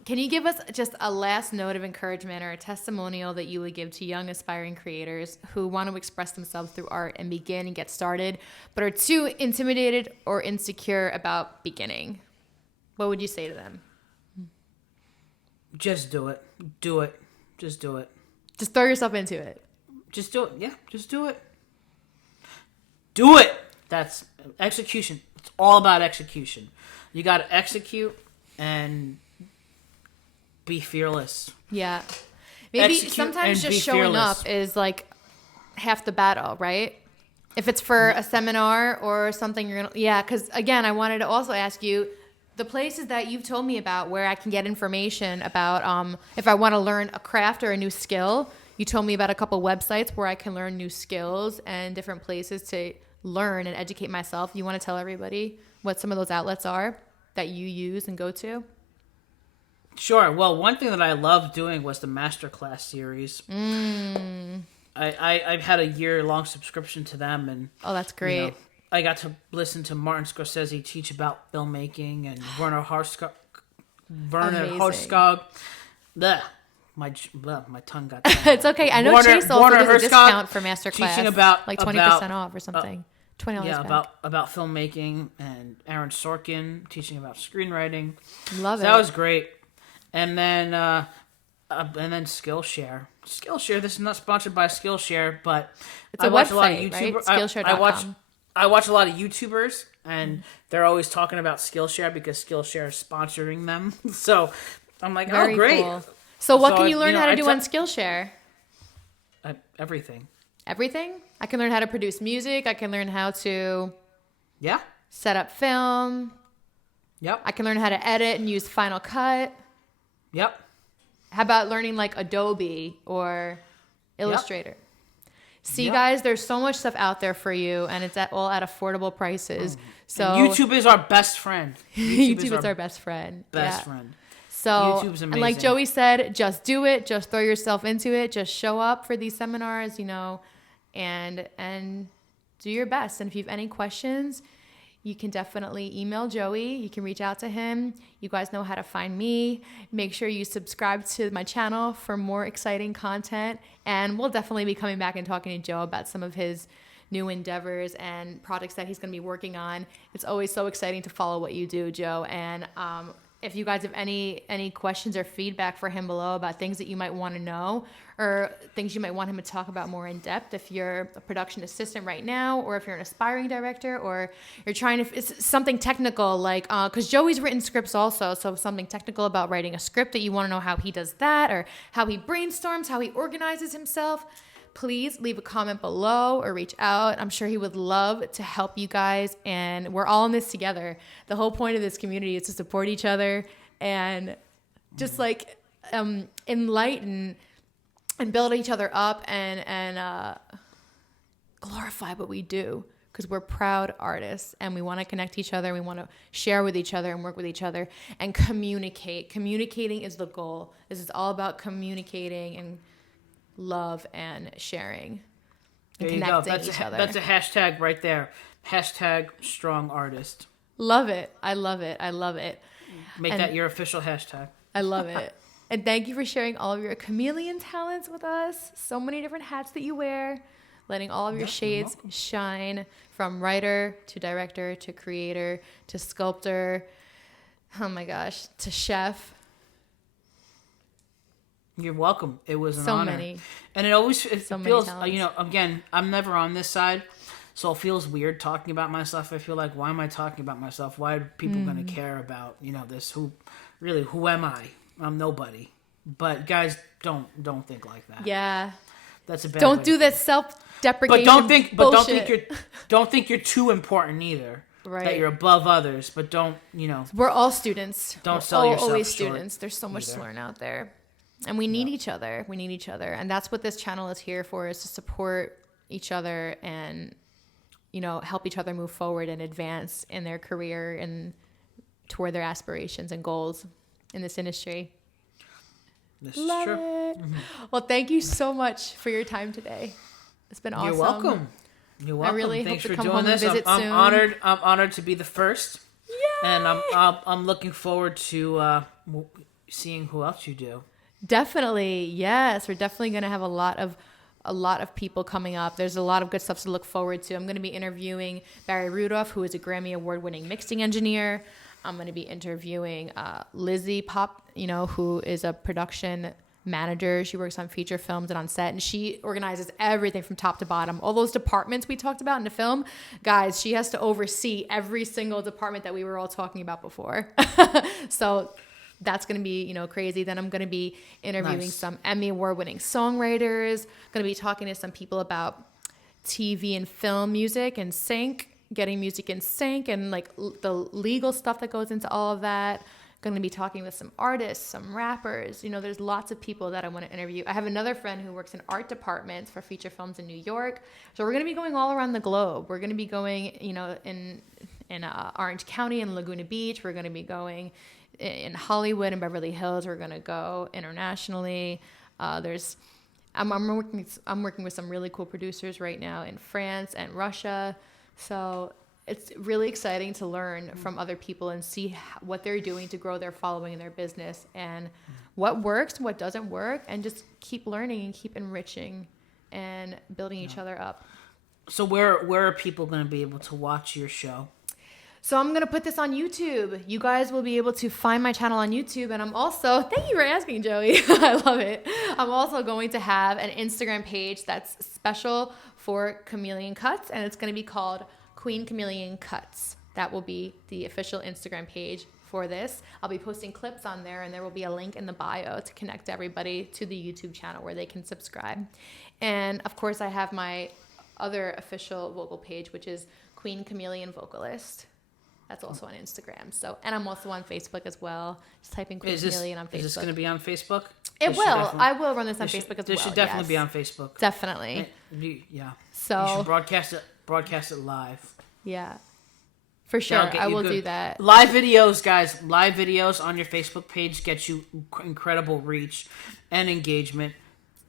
can you give us just a last note of encouragement or a testimonial that you would give to young aspiring creators who want to express themselves through art and begin and get started, but are too intimidated or insecure about beginning? What would you say to them? Just do it. Do it. Just do it. Just throw yourself into it. Just do it. Yeah, just do it. Do it. That's execution. It's all about execution. You got to execute and be fearless. Yeah. Maybe Execute sometimes and just be showing fearless. up is like half the battle, right? If it's for a seminar or something, because again, I wanted to also ask you the places that you've told me about where I can get information about if I want to learn a craft or a new skill. You told me about a couple websites where I can learn new skills and different places to learn and educate myself. You want to tell everybody what some of those outlets are that you use and go to? Sure. Well, one thing that I loved doing was the masterclass series. I've had a year-long subscription to them, and that's great. I got to listen to Martin Scorsese teach about filmmaking, and Werner Herzog. Blech. My tongue got. It's okay. I know Chase also does a discount for masterclass, teaching about like 20% off or something. $20 back. about filmmaking, and Aaron Sorkin teaching about screenwriting. Love it. That was great. And then Skillshare. Skillshare. This is not sponsored by Skillshare, but it's a website, right? Skillshare.com. I watch a lot of YouTubers, and they're always talking about Skillshare because Skillshare is sponsoring them. So I'm like, Very oh, great. Cool. So what can you learn how to do on Skillshare? Everything. Everything? I can learn how to produce music. I can learn how to set up film. Yep. I can learn how to edit and use Final Cut. Yep. How about learning like Adobe or Illustrator? See, guys, there's so much stuff out there for you, and it's all at affordable prices. So and YouTube is our best friend. YouTube is our best friend. Best friend. So, YouTube's amazing. And like Joey said, just do it. Just throw yourself into it. Just show up for these seminars, and do your best. And if you have any questions, you can definitely email Joey. You can reach out to him. You guys know how to find me. Make sure you subscribe to my channel for more exciting content. And we'll definitely be coming back and talking to Joe about some of his new endeavors and projects that he's going to be working on. It's always so exciting to follow what you do, Joe. And if you guys have any questions or feedback for him below about things that you might want to know or things you might want him to talk about more in depth, if you're a production assistant right now, or if you're an aspiring director, or you're trying to, it's something technical, like, because Joey's written scripts also, so something technical about writing a script that you want to know how he does that, or how he brainstorms, how he organizes himself, please leave a comment below or reach out. I'm sure he would love to help you guys, and we're all in this together. The whole point of this community is to support each other and just like enlighten and build each other up and glorify what we do, because we're proud artists and we want to connect each other. We want to share with each other and work with each other and communicate. Communicating is the goal. This is all about communicating and love and sharing and connecting each other. That's a hashtag right there. Hashtag strong artist. Love it. I love it. I love it. Make that your official hashtag. I love it. And thank you for sharing all of your chameleon talents with us. So many different hats that you wear, letting all of your shades shine, from writer to director to creator to sculptor. Oh my gosh, to chef. You're welcome. It was an so honor. Many. And it feels, talents. Again, I'm never on this side, so it feels weird talking about myself. I feel like, why am I talking about myself? Why are people going to care about, this? Who am I? I'm nobody. But guys, don't think like that. Yeah. That's a bad Don't way do to that self-deprecation don't think you're too important either. Right. That you're above others, but don't, We're all students. Don't sell yourself always short students. There's so much either. to learn out there. And we need each other. We need each other. And that's what this channel is here for, is to support each other and, help each other move forward and advance in their career and toward their aspirations and goals in this industry. This Love is true. it. Well, thank you so much for your time today. It's been awesome. You're welcome. You're welcome. I really Thanks hope to for come doing home and this. visit I'm soon. honored. I'm honored to be the first. Yay! And I'm looking forward to seeing who else you do. Definitely. Yes. We're definitely going to have a lot of people coming up. There's a lot of good stuff to look forward to. I'm going to be interviewing Barry Rudolph, who is a Grammy Award-winning mixing engineer. I'm going to be interviewing Lizzie Pop, who is a production manager. She works on feature films and on set, and she organizes everything from top to bottom. All those departments we talked about in the film, guys, she has to oversee every single department that we were all talking about before. So that's going to be, crazy. Then I'm going to be interviewing some Emmy Award-winning songwriters. Going to be talking to some people about TV and film music and sync, getting music in sync, and like the legal stuff that goes into all of that. Going to be talking with some artists, some rappers. There's lots of people that I want to interview. I have another friend who works in art departments for feature films in New York. So we're going to be going all around the globe. We're going to be going, in Orange County and Laguna Beach. We're going to be going in Hollywood and Beverly Hills. We're going to go internationally. I'm working with some really cool producers right now in France and Russia. So it's really exciting to learn from other people and see what they're doing to grow their following in their business, and what works, what doesn't work, and just keep learning and keep enriching and building each other up. So where are people going to be able to watch your show? So I'm going to put this on YouTube. You guys will be able to find my channel on YouTube. And I'm also, thank you for asking, Joey. I love it. I'm also going to have an Instagram page that's special for Chameleon Cuts, and it's going to be called Queen Chameleon Cuts. That will be the official Instagram page for this. I'll be posting clips on there, and there will be a link in the bio to connect everybody to the YouTube channel where they can subscribe. And of course, I have my other official vocal page, which is Queen Chameleon Vocalist. That's also on Instagram. So, and I'm also on Facebook as well. Just typing Queen Is this Chameleon on Facebook. is this going to be on Facebook? It will. I will run this on Facebook as well. This should definitely be on Facebook. Definitely. Yeah. So you should broadcast it live. Yeah. For sure. I will do that. Live videos, guys. Live videos on your Facebook page get you incredible reach and engagement.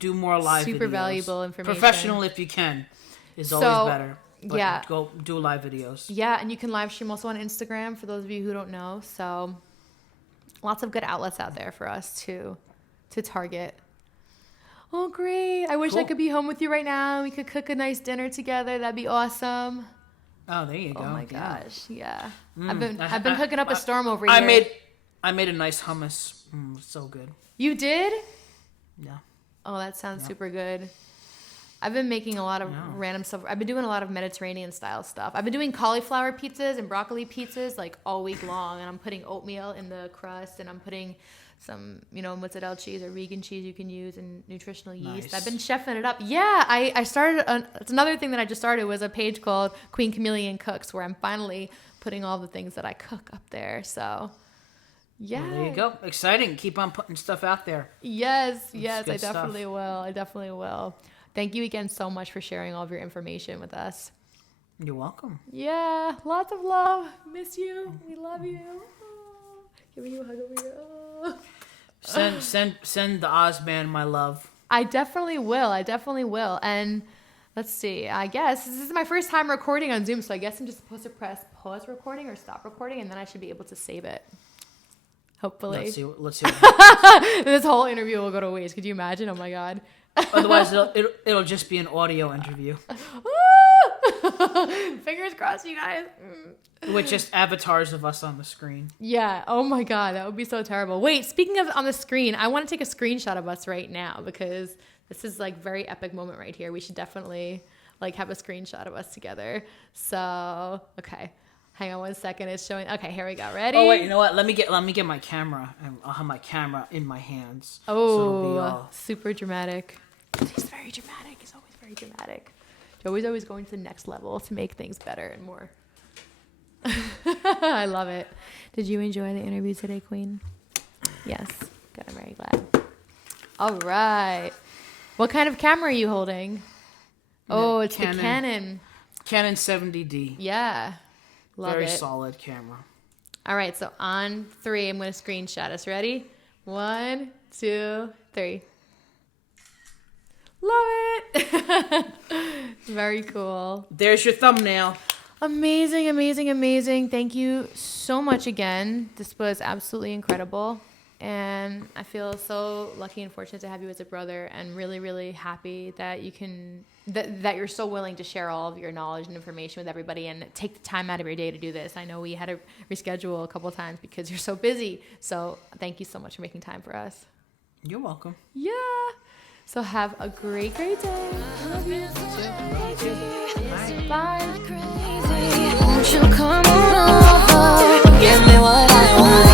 Do more live videos. Super valuable information. Professional if you can is always better. But yeah. Go do live videos. Yeah, and you can live stream also on Instagram for those of you who don't know. So lots of good outlets out there for us to target. Oh, great. I wish I could be home with you right now. We could cook a nice dinner together. That'd be awesome. Oh, there you go. Oh my gosh. Yeah. I've been cooking up a storm over here. I made a nice hummus. So good. You did? Yeah. Oh, that sounds super good. I've been making a lot of random stuff. I've been doing a lot of Mediterranean style stuff. I've been doing cauliflower pizzas and broccoli pizzas like all week long, and I'm putting oatmeal in the crust, and I'm putting some, mozzarella cheese or vegan cheese you can use, and nutritional yeast. Nice. I've been chefing it up. Yeah, I started. It's another thing that I just started was a page called Queen CHAMELEON Cooks, where I'm finally putting all the things that I cook up there. So. Yeah. Well, there you go. Exciting. Keep on putting stuff out there. Yes, I good definitely will. I definitely will. Thank you again so much for sharing all of your information with us. You're welcome. Yeah, lots of love. Miss you. We love you. Oh, giving you a hug over here. Oh. Send the Ozman my love. I definitely will. And let's see. I guess this is my first time recording on Zoom, so I guess I'm just supposed to press pause recording or stop recording, and then I should be able to save it. Hopefully. Let's see what happens. This whole interview will go to waste. Could you imagine? Oh my God. Otherwise, it'll just be an audio interview. Fingers crossed, you guys. With just avatars of us on the screen. Yeah. Oh my God. That would be so terrible. Wait, speaking of on the screen, I want to take a screenshot of us right now because this is like very epic moment right here. We should definitely like have a screenshot of us together. So, okay. Hang on 1 second. It's showing. Okay, here we go. Ready? Oh wait, you know what? Let me get my camera, and I'll have my camera in my hands. Oh, so it'll be all... super dramatic. He's very dramatic. He's always very dramatic. Joey's always going to the next level to make things better and more. I love it. Did you enjoy the interview today, Queen? Yes. Good. I'm very glad. All right. What kind of camera are you holding? Oh, it's the Canon. Canon 70D. Yeah. Love Very it. solid camera. All right, so on 3, I'm going to screenshot us. Ready? 1, 2, 3. Love it. Very cool. There's your thumbnail. Amazing, amazing, amazing. Thank you so much again. This was absolutely incredible. And I feel so lucky and fortunate to have you as a brother, and really, really happy that you can that you're so willing to share all of your knowledge and information with everybody and take the time out of your day to do this. I know we had to reschedule a couple of times because you're so busy. So thank you so much for making time for us. You're welcome. Yeah. So have a great, great day. Love you. Bye. Won't you come on over? Give me what I want.